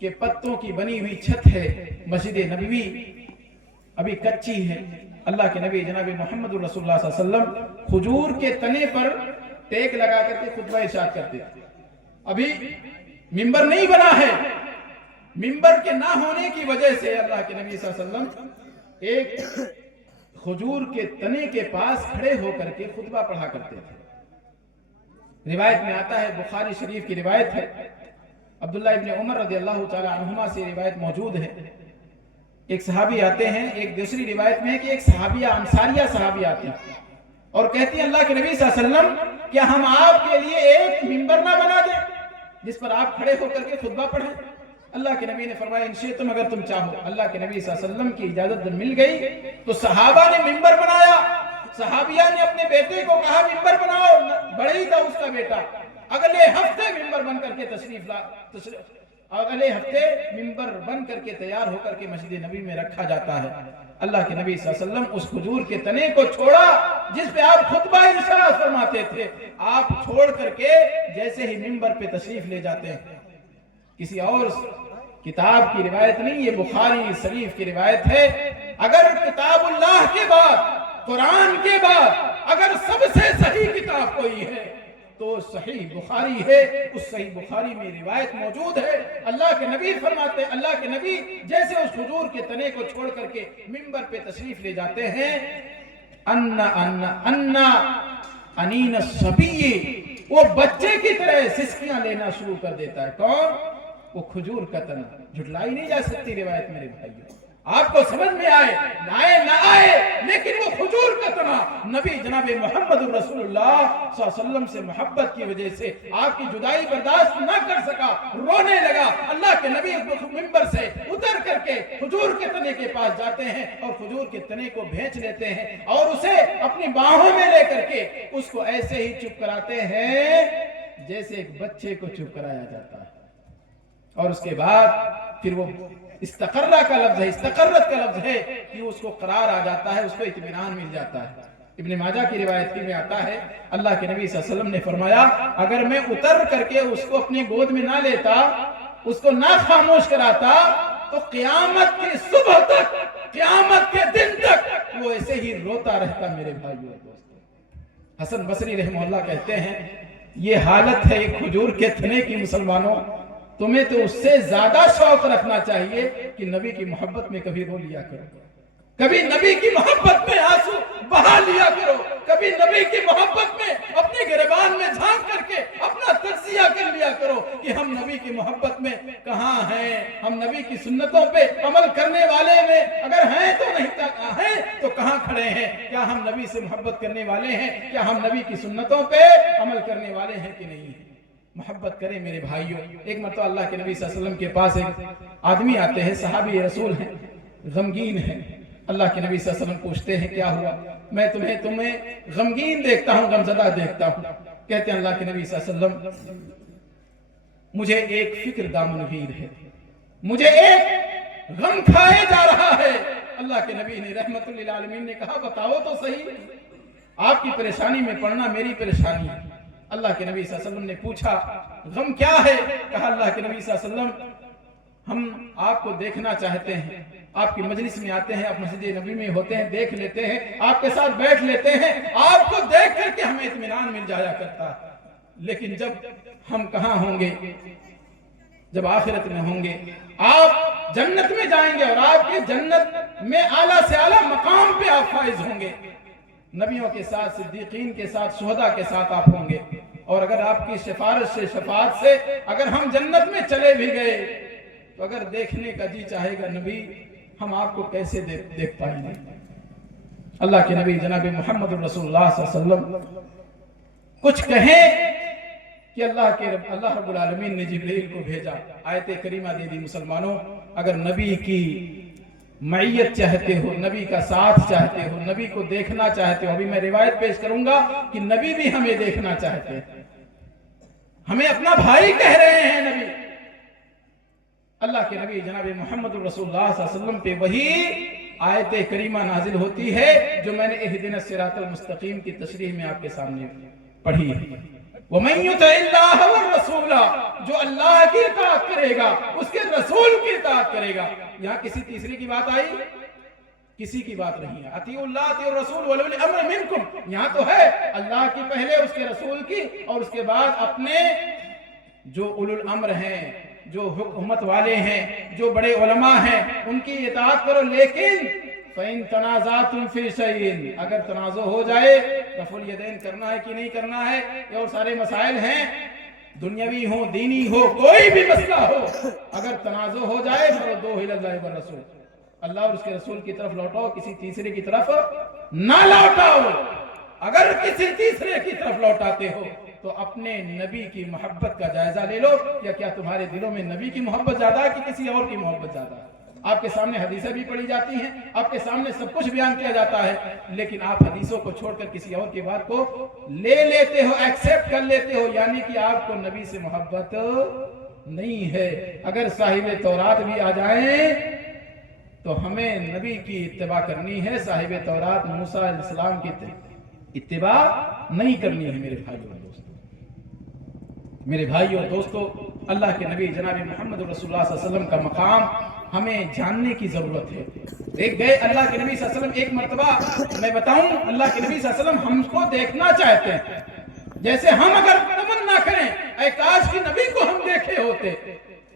کے پتوں کی بنی ہوئی چھت ہے مسجد نبوی، ابھی کچی ہے۔ اللہ کے نبی جناب محمد رسول اللہ صلی اللہ علیہ وسلم کھجور کے تنے پر ٹیک لگا کر کے خطبہ ارشاد کرتے تھے۔ ابھی منبر نہیں بنا ہے، منبر کے نہ ہونے کی وجہ سے اللہ کے نبی صلی اللہ علیہ وسلم ایک کھجور کے تنے کے پاس کھڑے ہو کر کے خطبہ پڑھا کرتے تھے۔ روایت میں آتا ہے، بخاری شریف کی روایت ہے، عبداللہ ابن عمر رضی اللہ تعالی عنہما سے روایت موجود ہے۔ ایک صحابی آتے ہیں، ایک دوسری روایت میں ہے کہ ایک صحابیہ، انصاریہ صحابی آتی ہیں اور کہتی ہیں اللہ کے نبی صلی اللہ علیہ وسلم کیا ہم آپ کے لیے ایک منبر نہ بنا دیں جس پر آپ کھڑے ہو کر کے خطبہ پڑھیں؟ اللہ کے نبی نے فرمایا ان شئتم، اگر تم چاہو۔ اللہ کے نبی صلی اللہ علیہ وسلم کی اجازت جب مل گئی تو صحابہ نے منبر بنایا۔ صحابیہ نے اپنے بیٹے کو کہا منبر بناؤ، بڑے ہی تھا اس کا بیٹا، اگلے ہفتے منبر بن کر کے اگلے ہفتے منبر بن کر کے تیار ہو کر کے مسجد نبی میں رکھا جاتا ہے۔ اللہ کے نبی صلی اللہ علیہ وسلم اس کھجور کے تنے کو چھوڑا جس پہ آپ خطبہ ارشاد فرماتے تھے، آپ چھوڑ کر کے जैसे ही मिंबर पे तशरीफ ले जाते हैं। किसी और किताब की रिवायत नहीं, ये बुखारी शरीफ की रिवायत है। अगर किताबुल्लाह के बाद, कुरान के बाद अगर सबसे सही किताब कोई है तो सही बुखारी है। उस सही बुखारी में रिवायत मौजूद है। अल्लाह के नबी फरमाते हैं, अल्लाह के नबी जैसे उस खजूर के तने को छोड़ करके मिंबर पे तशरीफ ले जाते हैं, अन्ना अन्ना अन्ना अनीन सबी, वो बच्चे की तरह सिसकियां लेना शुरू कर देता है। कौन? वो खजूर का तना। झुटलाई नहीं जा सकती रिवायत मेरे भाइयों, आपको समझ में आए ना आए, लेकिन वो खजूर का तना नबी जनाब मोहम्मद रसूलुल्लाह सल्लल्लाहु अलैहि वसल्लम से मोहब्बत की वजह से आपकी जुदाई बर्दाश्त ना कर सका, रोने लगा। अल्लाह के नबी मिंबर से उतर करके खजूर के तने के पास जाते हैं और खजूर के तने को भेंच लेते हैं और उसे अपनी बाहों में लेकर के उसको ऐसे ही चुप कराते हैं जैसे एक बच्चे को चुप कराया जाता है। और उसके बाद फिर वो इस्तकर्रा का लफ्ज है, इस्तकर्रत का लफ्ज है कि उसको करार आ जाता है, उसको इत्मीनान मिल जाता है। इब्ने माजा की रिवायत में आता है, अल्लाह के नबी सल्लल्लाहु अलैहि वसल्लम ने फरमाया, अगर मैं उतर करके उसको अपने गोद में ना लेता, उसको ना खामोश कराता, तो क़यामत की सुबह तक, क़यामत के दिन तक वो ऐसे ही रोता रहता। मेरे भाइयों दोस्तों, हसन बसरी रहमहुल्लाह कहते हैं, ये हालत है एक खजूर के तने की। मुसलमानों, तुम्हें तो उससे ज्यादा शौक रखना चाहिए कि नबी की मोहब्बत में कभी रो लिया करो, कभी नबी की मोहब्बत में आंसू बहा लिया करो, कभी नबी की मोहब्बत में अपने गिरबान में झांक करके अपना तज्जिया कर लिया करो कि हम नबी की मोहब्बत में कहाँ हैं, हम नबी की सुन्नतों पे अमल करने वाले में अगर हैं तो नहीं हैं तो कहाँ खड़े हैं, क्या हम नबी से मोहब्बत करने वाले हैं, क्या हम नबी की सुन्नतों पे अमल करने वाले हैं कि नहीं है। मोहब्बत करें मेरे भाइयों। एक मरतबा अल्लाह के नबी सल्लल्लाहु अलैहि वसल्लम के पास एक आदमी आते हैं, सहाबी रसूल हैं, गमगीन हैं। अल्लाह के नबी सल्लल्लाहु अलैहि वसल्लम पूछते हैं, क्या हुआ? मैं तुम्हें गमगीन देखता हूँ, गमज़दा देखता हूँ। कहते हैं अल्लाह के नबी सल्लल्लाहु अलैहि वसल्लम, मुझे एक फिक्र दामनगीर है, मुझे एक गम खाए जा रहा है। अल्लाह के नबी ने रहमतुल लिल आलमीन ने कहा, बताओ तो सही, आपकी परेशानी में पड़ना मेरी परेशानी है। अल्लाह के नबी सल्लल्लाहु अलैहि वसल्लम ने पूछा, गम क्या है? कहा अल्लाह के नबी सल्लल्लाहु अलैहि वसल्लम, हम आपको देखना चाहते हैं, आपकी मजलिस में आते हैं, आप मस्जिद नबी में होते हैं, देख लेते हैं, आपके साथ बैठ लेते हैं, आपको देख करके हमें इत्मीनान मिल जाया करता है। लेकिन जब हम कहाँ होंगे, जब आखिरत में होंगे, आप जन्नत में जाएंगे और आपके जन्नत में आला से आला मकाम पे आप फाइज होंगे, नबियों के साथ, सिद्दीकीन के साथ, शुहदा के साथ आप होंगे। और अगर आपकी सिफारिश से, शफाअत से अगर हम जन्नत में चले भी गए तो अगर देखने का जी चाहेगा नबी, हम आपको कैसे देख पाएंगे। अल्लाह के नबी जनाब मोहम्मद रसूलुल्लाह सल्लल्लाहु अलैहि वसल्लम कुछ कहें कि अल्लाह रब्बुल आलमीन ने जिब्रील को भेजा, आयत करीमा दे दी। मुसलमानों, अगर नबी की मईयत चाहते हो, नबी का साथ चाहते हो, नबी को देखना चाहते हो, अभी मैं रिवायत पेश करूंगा कि नबी भी हमें देखना चाहते हैं, हमें अपना भाई कह रहे हैं नबी। अल्लाह के नबी जनाब मोहम्मद रसूलुल्लाह सल्लल्लाहु अलैहि वसल्लम पे वही आयत करीमा नाजिल होती है जो मैंने इहदिनस सिरातल मुस्तकीम की तशरीह में आपके सामने पढ़ी है। वमन युतिल्लाह वर रसूला, जो अल्लाह की इताअत करेगा, उसके रसूल की इताअत करेगा। यहाँ किसी तीसरी की बात आई? किसी की बात नहीं है। अतीउल्लाह अतीउर रसूल व उलिल अम्र मिनकुम, यहाँ तो है अल्लाह की पहले, उसके रसूल की, और उसके बाद अपने जो उलुल अम्र हैं, जो हुकूमत वाले हैं, जो बड़े उलमा हैं, उनकी इताअत करो। लेकिन फ़इन तनाज़अतुम फ़ी शैइन, अगर तनाज़ो हो जाए, रफ़ुल यदैन करना है कि नहीं करना है, ये और सारे मसाइल हैं, दुनियावी हो, दीनी हो, कोई भी मसला हो, अगर तनाज़ो हो जाए, फरद्दूहु इलल्लाहि व रसूल, अल्लाह और उसके रसूल की तरफ लौटाओ, किसी तीसरे की तरफ ना लौटाओ। अगर किसी तीसरे की तरफ लौटाते हो तो अपने नबी की मोहब्बत का जायजा ले लो, या क्या तुम्हारे दिलों में नबी की मोहब्बत ज्यादा है कि किसी और की मोहब्बत ज्यादा है। आपके सामने हदीसें भी पढ़ी जाती हैं, आपके सामने सब कुछ बयान किया जाता है, लेकिन आप हदीसों को छोड़कर किसी और की बात को ले लेते हो, एक्सेप्ट कर लेते हो, यानी कि आपको नबी से मोहब्बत नहीं है। अगर साहिब तौरात भी आ जाए तो हमें नबी की इत्तिबा करनी है, साहिब तौरात मूसा अलैहिस्सलाम की इत्तिबा नहीं करनी है। मेरे भाइयों दोस्तों, میرے بھائی اور دوستو، اللہ کے نبی جناب محمد رسول اللہ صلی اللہ علیہ وسلم کا مقام ہمیں جاننے کی ضرورت ہے۔ دیکھ گئے اللہ کے نبی صلی اللہ علیہ وسلم، ایک مرتبہ میں بتاؤں، اللہ کے نبی صلی اللہ علیہ وسلم ہم کو دیکھنا چاہتے ہیں، جیسے ہم اگر تمنا کریں اے کاش کی نبی کو ہم دیکھے ہوتے،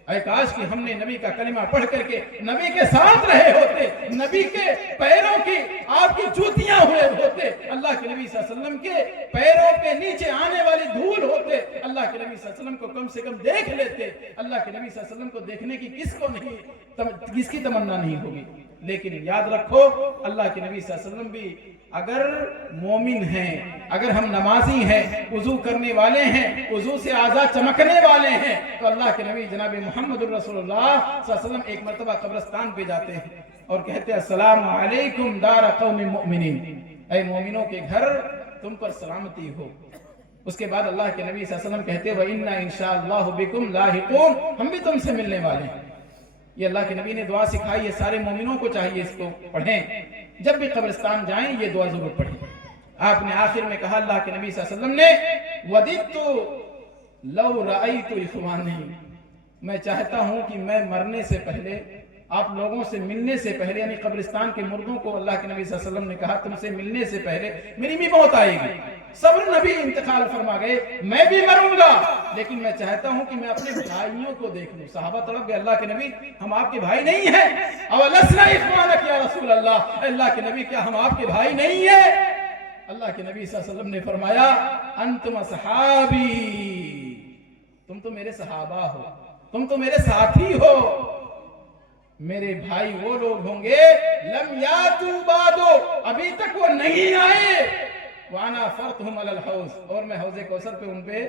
اے کاش کی ہم نے نبی کا کلمہ پڑھ کر کے نبی کے ساتھ رہے ہوتے، نبی کے پیروں کی آپ کی جوتیاں ہوئے ہوتے، اللہ کے نبی صلی اللہ علیہ وسلم کے پیروں کے نیچے آنے والی دھول ہوتے، اللہ کے نبی صلی اللہ علیہ وسلم کو کم سے کم دیکھ لیتے۔ اللہ کے نبی صلی اللہ علیہ وسلم کو دیکھنے کی کس کی تمنا نہیں ہوگی؟ لیکن یاد رکھو، اللہ کے نبی صلی اللہ علیہ وسلم بھی اگر مومن ہیں، اگر ہم نمازی ہیں، وضو کرنے والے ہیں، وضو سے اعضاء چمکنے والے ہیں، تو اللہ کے نبی جناب محمد رسول اللہ صلی اللہ علیہ وسلم ایک مرتبہ قبرستان پہ جاتے ہیں اور کہتے ہیں السلام علیکم دار قوم مؤمنین، اے مومنوں کے گھر تم پر سلامتی ہو۔ اس کے بعد اللہ کے نبی صلی اللہ علیہ وسلم کہتے ہیں وَإِنَّا إِنْ شَاءَ اللَّهُ بِكُمْ لَاحِقُونَ، ہم بھی تم سے ملنے والے ہیں۔ یہ اللہ کے نبی نے دعا سکھائی، یہ سارے مومنوں کو چاہیے اس کو پڑھیں، جب بھی قبرستان جائیں یہ دعا ضرور پڑھیں۔ آپ نے آخر میں کہا اللہ کے نبی صلی اللہ علیہ وسلم نے وَدِدْتُ لَوْ رَأَيْتُ إِخْوَانِي، میں چاہتا ہوں کہ میں مرنے سے پہلے، آپ لوگوں سے ملنے سے پہلے، یعنی قبرستان کے مردوں کو اللہ کے نبی صلی اللہ علیہ وسلم نے کہا تم سے ملنے سے پہلے میری بھی موت آئے گی، صبر نبی انتقال فرما گئے، میں بھی مروں گا لیکن میں چاہتا ہوں کہ میں اپنے بھائیوں کو دیکھ لوں۔ صحابہ تڑپ گئے، اللہ کے نبی ہم آپ کے بھائی نہیں ہیں؟ اولسنا اخوانک یا رسول اللہ، اللہ کے نبی کیا ہم آپ کے بھائی نہیں ہیں؟ اللہ کے نبی صلی اللہ علیہ وسلم نے فرمایا انتم اصحابی، تم تو میرے صحابہ ہو، تم تو میرے ساتھی ہو، میرے بھائی وہ لوگ ہوں گے لم یاتو بعدو، ابھی تک وہ نہیں آئے، وانا فرتہم علی الحوض، اور میں حوض کوثر پہ ان پہ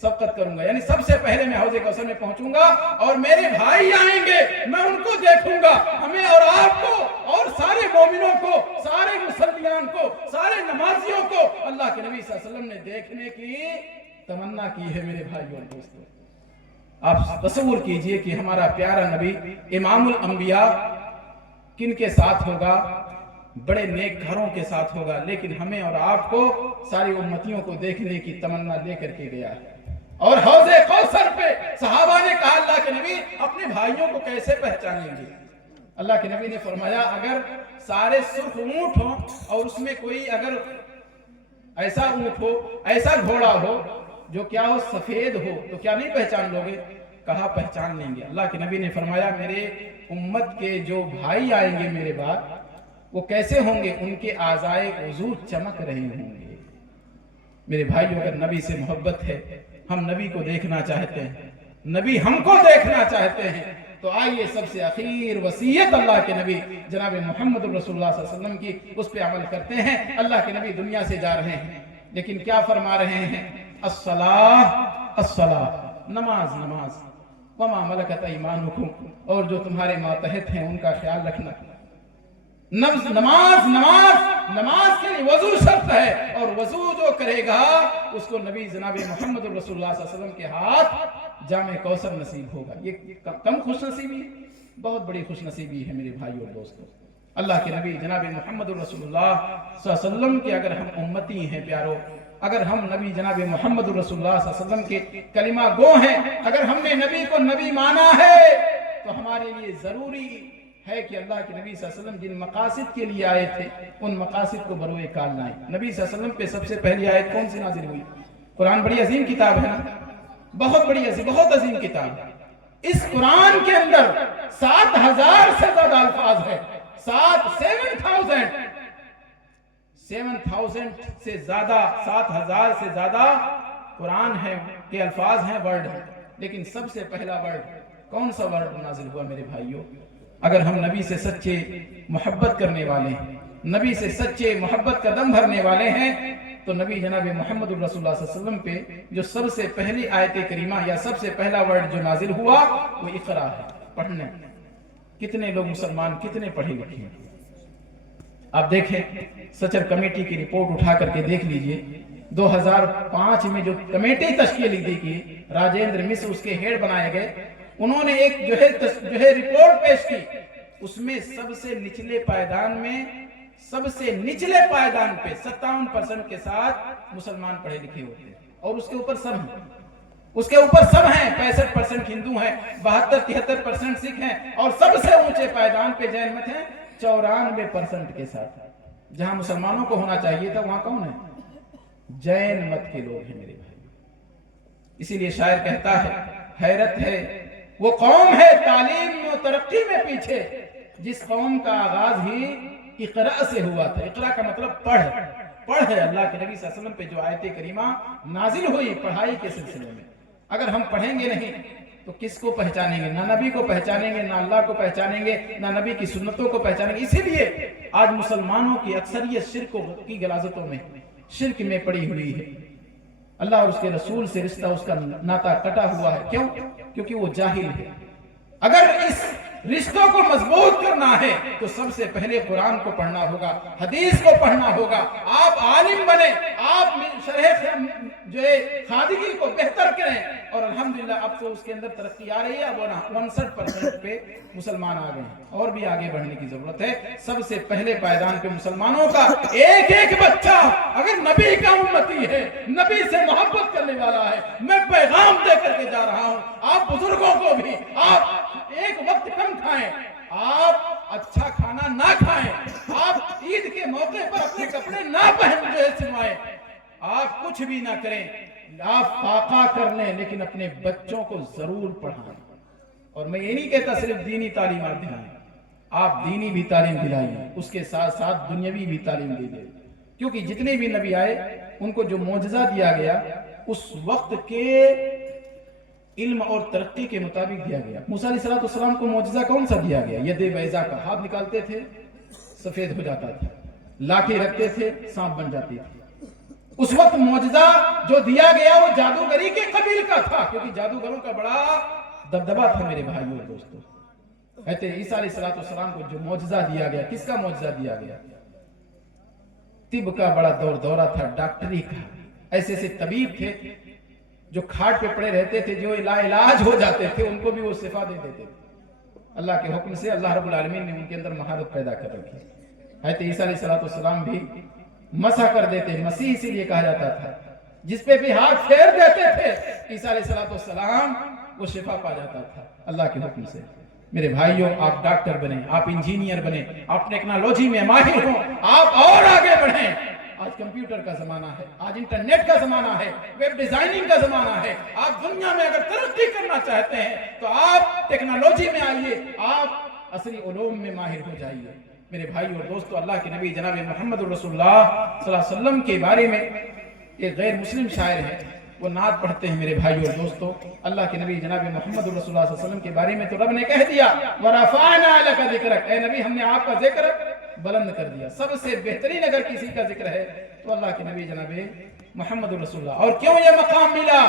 سبقت کروں گا، یعنی سب سے پہلے میں حوض کوثر میں پہنچوں گا اور میرے بھائی آئیں گے، میں ان کو دیکھوں گا۔ ہمیں اور آپ کو اور سارے مومنوں کو، سارے مسلمان کو، سارے نمازیوں کو اللہ کے نبی صلی اللہ علیہ وسلم نے دیکھنے کی تمنا کی ہے۔ میرے بھائیوں اور دوستوں، آپ تصور کیجئے کہ ہمارا پیارا نبی امام الانبیاء کن کے ساتھ ہوگا؟ بڑے نیک گھروں کے ساتھ ہوگا، لیکن ہمیں اور آپ کو ساری امتیوں کو دیکھنے کی تمنا لے کر کے گیا ہے۔ اور حوض کوثر پہ صحابہ نے کہا اللہ کے نبی اپنے بھائیوں کو کیسے پہچانیں گے؟ اللہ کے نبی نے فرمایا اگر سارے سرخ اونٹ ہوں اور اس میں کوئی اگر ایسا اونٹ ہو، ایسا گھوڑا ہو جو کیا ہو سفید ہو، تو کیا نہیں پہچان لوگے؟ کہا پہچان لیں گے۔ اللہ کے نبی نے فرمایا میرے امت کے جو بھائی آئیں گے میرے بعد وہ کیسے ہوں گے؟ ان کے اعضائے وضو چمک رہے ہوں گے۔ میرے بھائیو، اگر نبی سے محبت ہے، ہم نبی کو دیکھنا چاہتے ہیں، نبی ہم کو دیکھنا چاہتے ہیں، تو آئیے سب سے اخیر وصیت اللہ کے نبی جناب محمد رسول اللہ صلی اللہ علیہ وسلم کی، اس پہ عمل کرتے ہیں۔ اللہ کے نبی دنیا سے جا رہے ہیں لیکن کیا فرما رہے ہیں؟ الصلاۃ الصلاۃ، نماز نماز، وما ملکت ایمانکم، اور جو تمہارے ماتحت ہیں ان کا خیال رکھنا۔ نماز نماز نماز کے لیے وضو شرط ہے، اور وضو جو کرے گا اس کو نبی جناب محمد رسول اللہ صلی اللہ علیہ وسلم کے ہاتھ جام کوثر نصیب ہوگا۔ یہ کم خوش نصیبی ہے؟ بہت بڑی خوش نصیبی ہے میرے بھائیو اور دوستو۔ اللہ کے نبی جناب محمد رسول اللہ صلی اللہ علیہ وسلم کے اگر ہم امتی ہیں پیارو، اگر ہم نبی جناب محمد رسول اللہ صلی اللہ علیہ وسلم کے کلمہ گو ہیں، اگر ہم نے نبی کو نبی مانا ہے، تو ہمارے لیے ضروری ہے کہ اللہ کے نبی صلی اللہ علیہ وسلم جن مقاصد کے لیے آئے تھے ان مقاصد کو بروئے کال لائیں۔ نبی صلی اللہ علیہ وسلم پہ سب سے پہلی آیت کون سی نازل ہوئی؟ قرآن بڑی عظیم کتاب ہے نا، بہت بڑی عظیم، بہت عظیم کتاب ہے۔ اس قرآن کے اندر 7000 سے زیادہ الفاظ ہے، 7000 سے زیادہ، 7000 سے زیادہ قرآن ہے کہ الفاظ ہیں، ورڈ ہیں، لیکن سب سے پہلا ورڈ کون سا ورڈ نازل ہوا میرے بھائیوں؟ اگر ہم نبی سے سچے محبت کرنے والے ہیں، نبی سے سچے محبت کا دم بھرنے والے ہیں، تو نبی جناب محمد رسول اللہ صلی اللہ علیہ وسلم پہ جو سب سے پہلی آیت کریمہ یا سب سے پہلا ورڈ جو نازل ہوا وہ اقرا ہے، پڑھنے۔ کتنے لوگ مسلمان کتنے پڑھے لکھے ہیں؟ آپ دیکھیں سچر کمیٹی کی رپورٹ اٹھا کر کے دیکھ لیجئے، 2005 میں جو کمیٹی تشکیل دی گئی، راجندر مشر اس کے ہیڈ بنائے گئے، انہوں نے ایک جو ہے رپورٹ پیش کی، اس میں سب سے نچلے پائیدان میں، سب سے نچلے پائیدان پہ 57% کے ساتھ مسلمان پڑھے لکھے ہوتے ہیں، اور اس کے اوپر سب ہیں، اس کے اوپر سب ہیں، 65% ہندو ہیں، 72-73% سکھ ہیں، اور سب سے اونچے پائیدان پہ جین مت ہیں 94% کے ساتھ۔ جہاں مسلمانوں کو ہونا چاہیے تھا وہاں کون ہے؟ جین مت کے لوگ ہیں میرے بھائی۔ اسی لیے شاعر کہتا ہے، حیرت ہے وہ قوم ہے تعلیم و ترقی میں پیچھے، جس قوم کا آغاز ہی اقرا سے ہوا تھا۔ اقرا کا مطلب پڑھ ہے۔ اللہ کے نبی صلی اللہ علیہ وسلم پہ جو آیت کریمہ نازل ہوئی پڑھائی کے سلسلے میں، اگر ہم پڑھیں گے نہیں تو کس کو پہچانیں گے؟ نہ نبی کو پہچانیں گے، نہ اللہ کو پہچانیں گے، نہ نبی کی سنتوں کو پہچانیں گے۔ اسی لیے آج مسلمانوں کی اکثریت شرک کی غلاظتوں میں، شرک میں پڑی ہوئی ہے۔ اللہ اور اس کے رسول سے رشتہ، اس کا ناتا کٹا ہوا ہے۔ کیوں؟ کیونکہ وہ جاہل ہے۔ اگر اس رشتوں کو مضبوط کرنا ہے تو سب سے پہلے قرآن کو پڑھنا ہوگا، حدیث کو پڑھنا ہوگا۔ آپ عالم بنیں، آپ شرح جو ہے خواندگی کو بہتر کریں، اور الحمدللہ اب تو اس کے اندر ترقی آ رہی ہے۔ اب 59% پہ مسلمان آ گئے ہیں، اور بھی آگے بڑھنے کی ضرورت ہے۔ سب سے پہلے پائیدان پہ مسلمانوں کا ایک بچہ اگر نبی کا امتی ہے، نبی سے محبت کرنے والا ہے، میں پیغام دے کر کے جا رہا ہوں، آپ بزرگوں کو بھی، آپ ایک وقت کم کھائیں، آپ اچھا کھانا نہ کھائیں، آپ عید کے موقع پر اپنے کپڑے نہ پہن جو ہے سنوائیں، آپ کچھ بھی نہ کریں، آپ فاقہ کر لیں، لیکن اپنے بچوں کو ضرور پڑھائیں۔ اور میں یہ نہیں کہتا صرف دینی تعلیمات دلائیں، آپ دینی بھی تعلیم دلائیں، اس کے ساتھ ساتھ دنیاوی بھی تعلیم دیجیے، کیونکہ جتنے بھی نبی آئے ان کو جو معجزہ دیا گیا اس وقت کے علم اور ترقی کے مطابق دیا گیا۔ موسیٰ علیہ السلام کو معجزہ کون سا دیا گیا؟ ید بیضا کا، ہاتھ نکالتے تھے سفید ہو جاتا تھا، لاٹھی رکھتے تھے سانپ بن جاتی تھی۔ اس وقت معجزہ جو دیا گیا وہ جادوگری کے قبیل کا تھا، کیونکہ جادوگروں کا بڑا دبدبہ تھا میرے بھائیوں اور دوستوں۔ کہتے ہیں عیسیٰ علیہ السلام کو جو معجزہ دیا گیا، کس کا معجزہ دیا گیا؟ طب کا بڑا دورہ تھا، ڈاکٹری کا۔ ایسے ایسے طبیب تھے جو کھاٹ پہ پڑے رہتے تھے، جو لا علاج ہو جاتے تھے، ان کو بھی وہ شفا دے دیتے تھے۔ اللہ کے حکم سے اللہ رب العالمین نے ان کے اندر مہارت پیدا کر رکھی۔ حضرت عیسیٰ علیہ السلام بھی مسح کر دیتے، مسیح اسی لیے کہا جاتا تھا، جس پہ بھی ہاتھ پھیر دیتے تھے عیسیٰ علیہ السلام وہ شفا پا جاتا تھا اللہ کے حکم سے۔ میرے بھائیوں، آپ ڈاکٹر بنیں، آپ انجینئر بنیں، آپ ٹیکنالوجی میں ماہر ہوں، آپ اور آگے بڑھیں۔ آج کمپیوٹر کا زمانہ ہے، آج انٹرنیٹ کا زمانہ ہے، ویب ڈیزائننگ کا زمانہ ہے۔ آپ دنیا میں اگر ترقی کرنا چاہتے ہیں تو آپ ٹیکنالوجی میں آئیے، آپ عصری علوم میں ماہر ہو جائیے۔ میرے بھائی اور دوستو، اللہ کے نبی جناب محمد رسول اللہ صلی اللہ علیہ وسلم کے بارے میں ایک غیر مسلم شاعر ہے، وہ نعت پڑھتے ہیں۔ میرے بھائی اور دوستو، اللہ کے نبی جناب محمد رسول اللہ صلی اللہ علیہ وسلم کے بارے میں تو رب نے کہہ دیا وَرَفَعْنَا لَكَ ذِكْرَكَ، اے نبی ہم نے آپ کا ذکر بلند کر دیا۔ سب سے بہترین اگر کسی کا ذکر ہے تو اللہ کے نبی جناب محمد رسول اللہ۔ اور کیوں یہ مقام ملا؟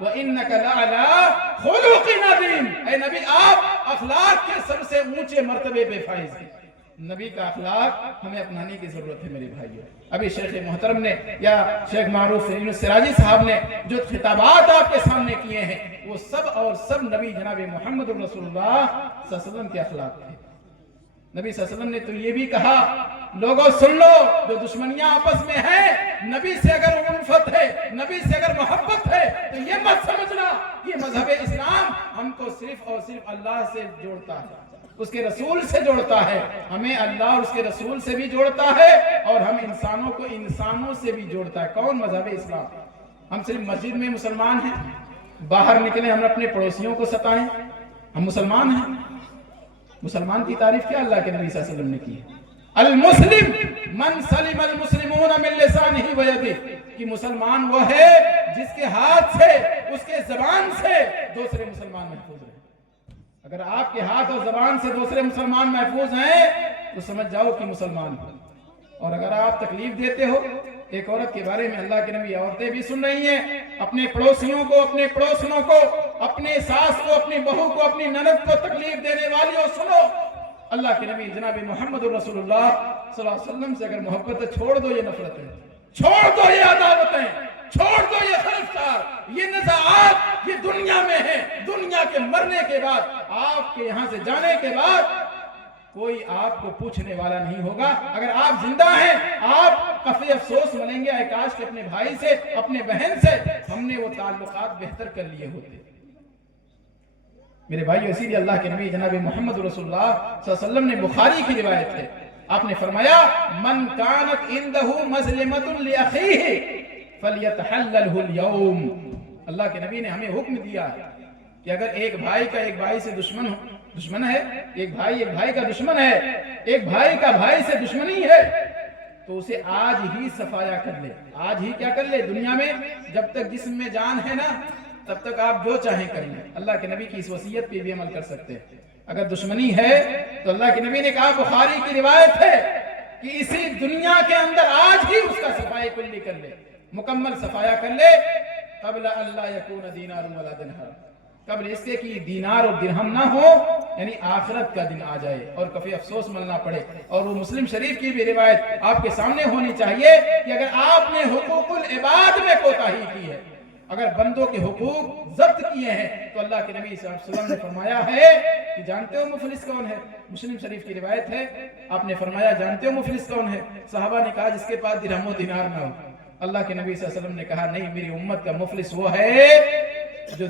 وَإِنَّكَ لَعَلَىٰ خُلُقٍ عَظِيمٍ، اے نبی آپ اخلاق کے سب سے اونچے مرتبے پہ فائز ہیں۔ نبی کا اخلاق ہمیں اپنانے کی ضرورت ہے میرے بھائیوں۔ ابھی شیخ محترم نے یا شیخ معروف سراجی صاحب نے جو خطابات آپ کے سامنے کیے ہیں وہ سب اور سب نبی جناب محمد رسول اللہ صلی اللہ علیہ وسلم کے اخلاق تھے۔ نبی صلی اللہ علیہ وسلم نے تو یہ بھی کہا، لوگوں سن لو، جو دشمنیاں آپس میں ہیں، نبی سے اگر الفت ہے، نبی سے اگر محبت ہے تو یہ مت سمجھنا کہ مذہب اسلام ہم کو صرف اور صرف اللہ سے جوڑتا ہے، اس کے رسول سے جوڑتا ہے۔ ہمیں اللہ اور اس کے رسول سے بھی جوڑتا ہے، اور ہم انسانوں کو انسانوں سے بھی جوڑتا ہے۔ کون؟ مذہب اسلام۔ ہم صرف مسجد میں مسلمان ہیں، باہر نکلیں ہم اپنے پڑوسیوں کو ستائیں، ہم مسلمان ہیں؟ مسلمان کی تعریف کیا اللہ کے نبی صلی اللہ علیہ وسلم نے کی ہے؟ المسلم من سلم المسلمون من لسانہ ویدہ، کہ مسلمان وہ ہے جس کے ہاتھ سے، اس کے زبان سے دوسرے مسلمان محفوظ رہے۔ اگر آپ کے ہاتھ اور زبان سے دوسرے مسلمان محفوظ ہیں تو سمجھ جاؤ کہ مسلمان ہو۔ اور اگر آپ تکلیف دیتے ہو، ایک عورت کے بارے میں اللہ کے نبی، عورتیں بھی سن رہی ہیں، اپنے پڑوسیوں کو، اپنے پڑوسنوں کو، اپنے ساس کو، اپنی بہو کو، اپنی نند کو تکلیف دینے والیوں سنو، اللہ کے نبی جناب محمد رسول اللہ صلی اللہ علیہ وسلم سے اگر محبت ہے، چھوڑ دو یہ نفرتیں، چھوڑ دو یہ عداوتیں، چھوڑ دو یہ خلافات، یہ نزاعات، یہ دنیا میں ہے۔ دنیا کے مرنے کے بعد، آپ کے یہاں سے جانے کے بعد کوئی آپ کو پوچھنے والا نہیں ہوگا۔ اگر آپ زندہ ہیں، آپ काफी अफसोस मनेंगे, आए काश कि अपने भाई से, अपने बहन से हमने वो ताल्लुकात बेहतर कर लिए होते। मेरे भाइयों, इसीलिए अल्लाह के नबी जनाब मोहम्मद रसूलुल्लाह सल्लल्लाहु अलैहि वसल्लम ने, बुखारी की रिवायत है, आपने फरमाया मन कानत इंदहु मज़लिमतुन लिअखीहि फलयतहल्ललहु अल-यौम। अल्लाह के नबी ने हमें हुक्म दिया है कि अगर एक भाई का एक भाई से दुश्मन है, एक भाई का दुश्मन है, एक भाई का भाई से दुश्मनी है, तो उसे आज ही सफाया कर ले। आज ही क्या कर ले? दुनिया में जब तक जिस्म में जान है ना, तब तक आप जो चाहें कर लें। अल्लाह के नबी की इस वसीयत पे भी अमल कर सकते हैं। अगर दुश्मनी है तो अल्लाह के नबी ने कहा, बुखारी की रिवायत है कि इसी दुनिया के अंदर आज ही उसका सफाई कुल्ली कर ले, मुकम्मल सफाया कर ले। क़ब्ल अल्ला यकून दीनार वला दिरहम, कब्ल इसके कि दीनार और दिरहम ना हो, यानी आखिरत का दिन आ जाए और कभी अफसोस मलना पड़े। और वो मुस्लिम शरीफ की भी रिवायत आपके सामने होनी चाहिए कि अगर आपने हुकूकुल इबाद में कोताही की है, अगर बंदों के हुकूक जब्त किए हैं, तो अल्लाह के नबी सल्लल्लाहु अलैहि वसल्लम ने फरमाया है कि जानते हो मुफलिस कौन है? मुस्लिम शरीफ की रिवायत है, आपने फरमाया जानते हो मुफलिस कौन है? सहाबा ने कहा जिसके पास दिरहम और दिनार ना हो। अल्लाह के नबी सल्लल्लाहु अलैहि वसल्लम ने कहा नहीं, मेरी उम्मत का मुफलिस वो है जो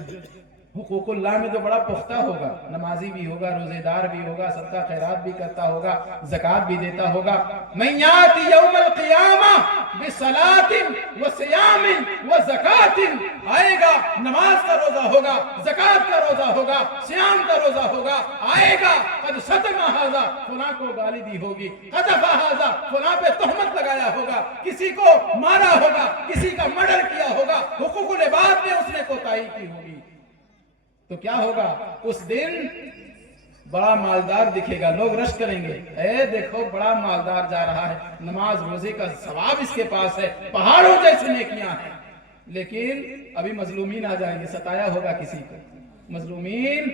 हुकूकुल्लाह में तो बड़ा पुख्ता होगा, नमाजी भी होगा, रोजेदार भी होगा, सदका खैरात भी करता होगा, ज़कात भी देता होगा। मय्याति यौमल क़ियामा बिसलातिन व सियामिन व ज़कातिन, आएगा, नमाज का रोजा होगा, ज़कात का रोजा होगा, सियाम का रोजा होगा, आएगा कद शतमा हाज़ा, फलां को गाली दी होगी, क़ज़फ़ा हाज़ा, फलां पे तहमत लगाया होगा, किसी को मारा होगा, किसी का मर्डर किया होगा, हुकूकुल इबाद में उसने कोताही की होगी। तो क्या होगा? उस दिन बड़ा मालदार दिखेगा, लोग रश करेंगे, ए देखो बड़ा मालदार जा रहा है, नमाज रोजे का सवाब इसके पास है, पहाड़ों जैसी नेकियां हैं। लेकिन अभी मजलूमीन आ जाएंगे, सताया होगा किसी को। मजलूमीन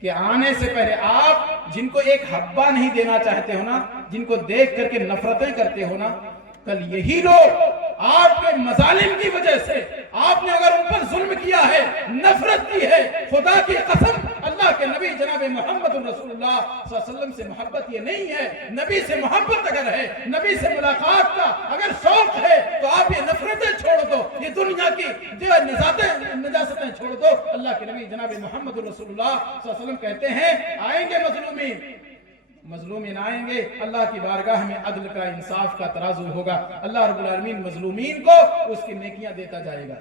के आने से पहले आप जिनको एक हब्बा नहीं देना चाहते हो ना, जिनको देख करके नफरतें करते हो ना, कल यही लोग आपके मजालिम की वजह से, आपने अगर उन पर जुल्म किया है, नफरत की है, खुदा की कसम, अल्लाह के नबी जनाब मोहम्मद रसूलुल्लाह सल्लल्लाहु अलैहि वसल्लम से मोहब्बत ये नहीं है। नबी से मोहब्बत अगर है, नबी से मुलाकात का अगर शौक है, तो आप ये नफरतें छोड़ दो, ये दुनिया की जो निजासतें छोड़ दो। अल्लाह के नबी जनाब मोहम्मद रसूलुल्लाह सल्लल्लाहु अलैहि वसल्लम कहते हैं आएंगे मजलूमीन आएंगे, अल्लाह की बारगाह में अदल का, इंसाफ का तराजू होगा। अल्लाह रब्बुल आलमीन मजलूमीन को उसकी नेकियां देता जाएगा।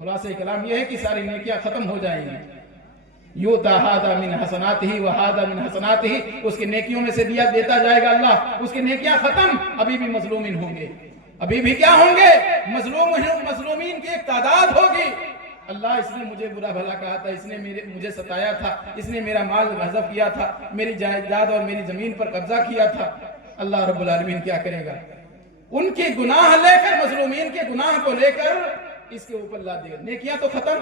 खुलासे कलाम यह है कि सारी नेकियां खत्म हो जाएंगी। यूता हादा मिन हसनातिही व हादा मिन हसनातिही, उसकी नेकियों में से दिया देता जाएगा अल्लाह, उसकी नेकियां खत्म, अभी भी मजलूमीन होंगे। अभी भी क्या होंगे? मजलूमीन की एक तादाद होगी। अल्लाह इसने मुझे बुरा भला कहा था, इसने मुझे सताया था, इसने मेरा माल गज़ब किया था, मेरी जायदाद और मेरी जमीन पर कब्जा किया था। अल्लाह रब्बुल आलमीन क्या करेगा? उनके गुनाह लेकर, मजलूमीन के गुनाह को लेकर इसके ऊपर लाद देगा। नेकियां तो खत्म,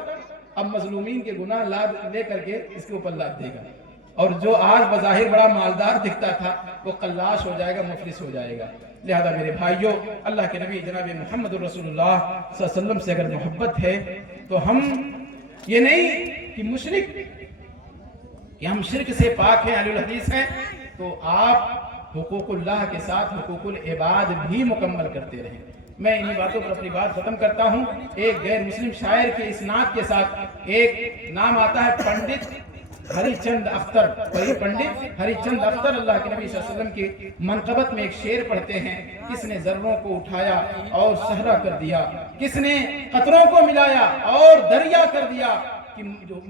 अब मजलूमीन के गुनाह लाद लेकर के इसके ऊपर लाद देगा। और जो आज बज़ाहिर बड़ा मालदार दिखता था, वो कल्लाश हो जाएगा, मुफलिस हो जाएगा। लिहाजा मेरे भाइयों, अल्लाह के नबी जनाब मोहम्मद रसूलुल्लाह सल्लल्लाहु अलैहि वसल्लम से अगर मोहब्बत है, तो हम ये नहीं कि मुशरिक, कि हम शिर्क से पाक हैं, अहलुल हदीस हैं, तो आप हुकूकुल्लाह के साथ हुकूकुल इबाद भी मुकम्मल करते रहें। मैं इन्हीं बातों पर अपनी बात खत्म करता हूँ। एक गैर मुस्लिम शायर के इसनाद के साथ एक नाम आता है पंडित हरिचंद अख्तर। और ये पंडित हरिचंद अख्तर अल्लाह के नबी सल्लल्लाहु अलैहि वसल्लम की मनक़बत में एक शेर पढ़ते हैं, किसने ज़र्रों को उठाया और सहरा कर दिया, किसने कतरों को मिलाया और दरिया कर दिया, कि जो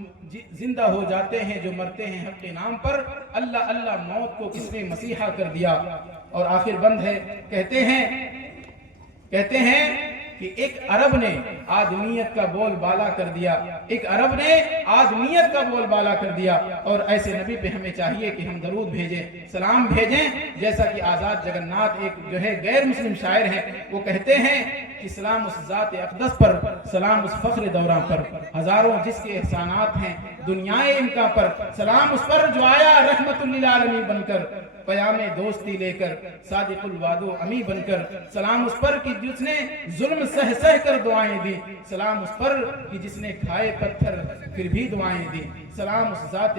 जिंदा हो जाते हैं, जो मरते हैं हक के नाम पर, अल्लाह अल्लाह मौत को किसने मसीहा कर दिया। और आखिर बंद है, कहते हैं कि एक अरब ने आदमियत का बोल बाला कर दिया, एक अरब ने आदमियत का बोल बाला कर दिया। और ऐसे नबी पे हमें चाहिए कि हम दरूद भेजें, सलाम भेजें, जैसा कि आज़ाद जगन्नाथ एक जो है गैर मुस्लिम शायर हैं, वो कहते हैं कि सलाम उस ज़ात अक़दस पर, सलाम उस फ़ख्र दौरा पर, हज़ारों जिसके एहसानात हैं, دنیائے امکان پر، سلام اس پر جو آیا رحمت للعالمین بن کر، پیام دوستی لے کر، صادق الوعد و امی بن کر، سلام اس پر کہ جس نے ظلم سہ سہ کر دعائیں دی، سلام اس پر کہ جس نے کھائے پتھر پھر بھی دعائیں دی، سلام اس ذات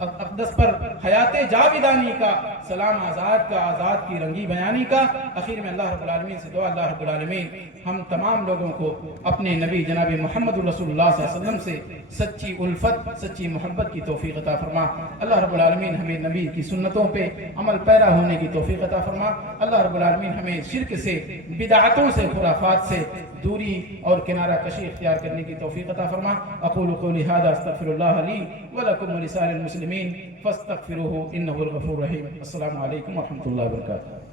اقدس پر حیات جاویدانی کا، سلام آزاد کا، آزاد کی رنگی بیانی کا۔ آخر میں اللہ رب العالمین سے دعا، اللہ رب العالمین ہم تمام لوگوں کو اپنے نبی جناب محمد رسول اللہ صلی اللہ علیہ وسلم سے سچی الفت، سچی محبت کی توفیق عطا فرما۔ اللہ رب العالمین ہمیں نبی کی سنتوں پہ عمل پیرا ہونے کی توفیق عطا فرما۔ اللہ رب العالمین ہمیں شرک سے، بدعتوں سے، خرافات سے دوری اور کنارہ کشی اختیار کرنے کی توفیق عطا فرما۔ اقول قولی ھذا استغفر اللہ لی ولکم ولسائر المسلمین فاستغفروہ انہ الغفور الرحیم۔ السلام علیکم ورحمۃ اللہ وبرکاتہ۔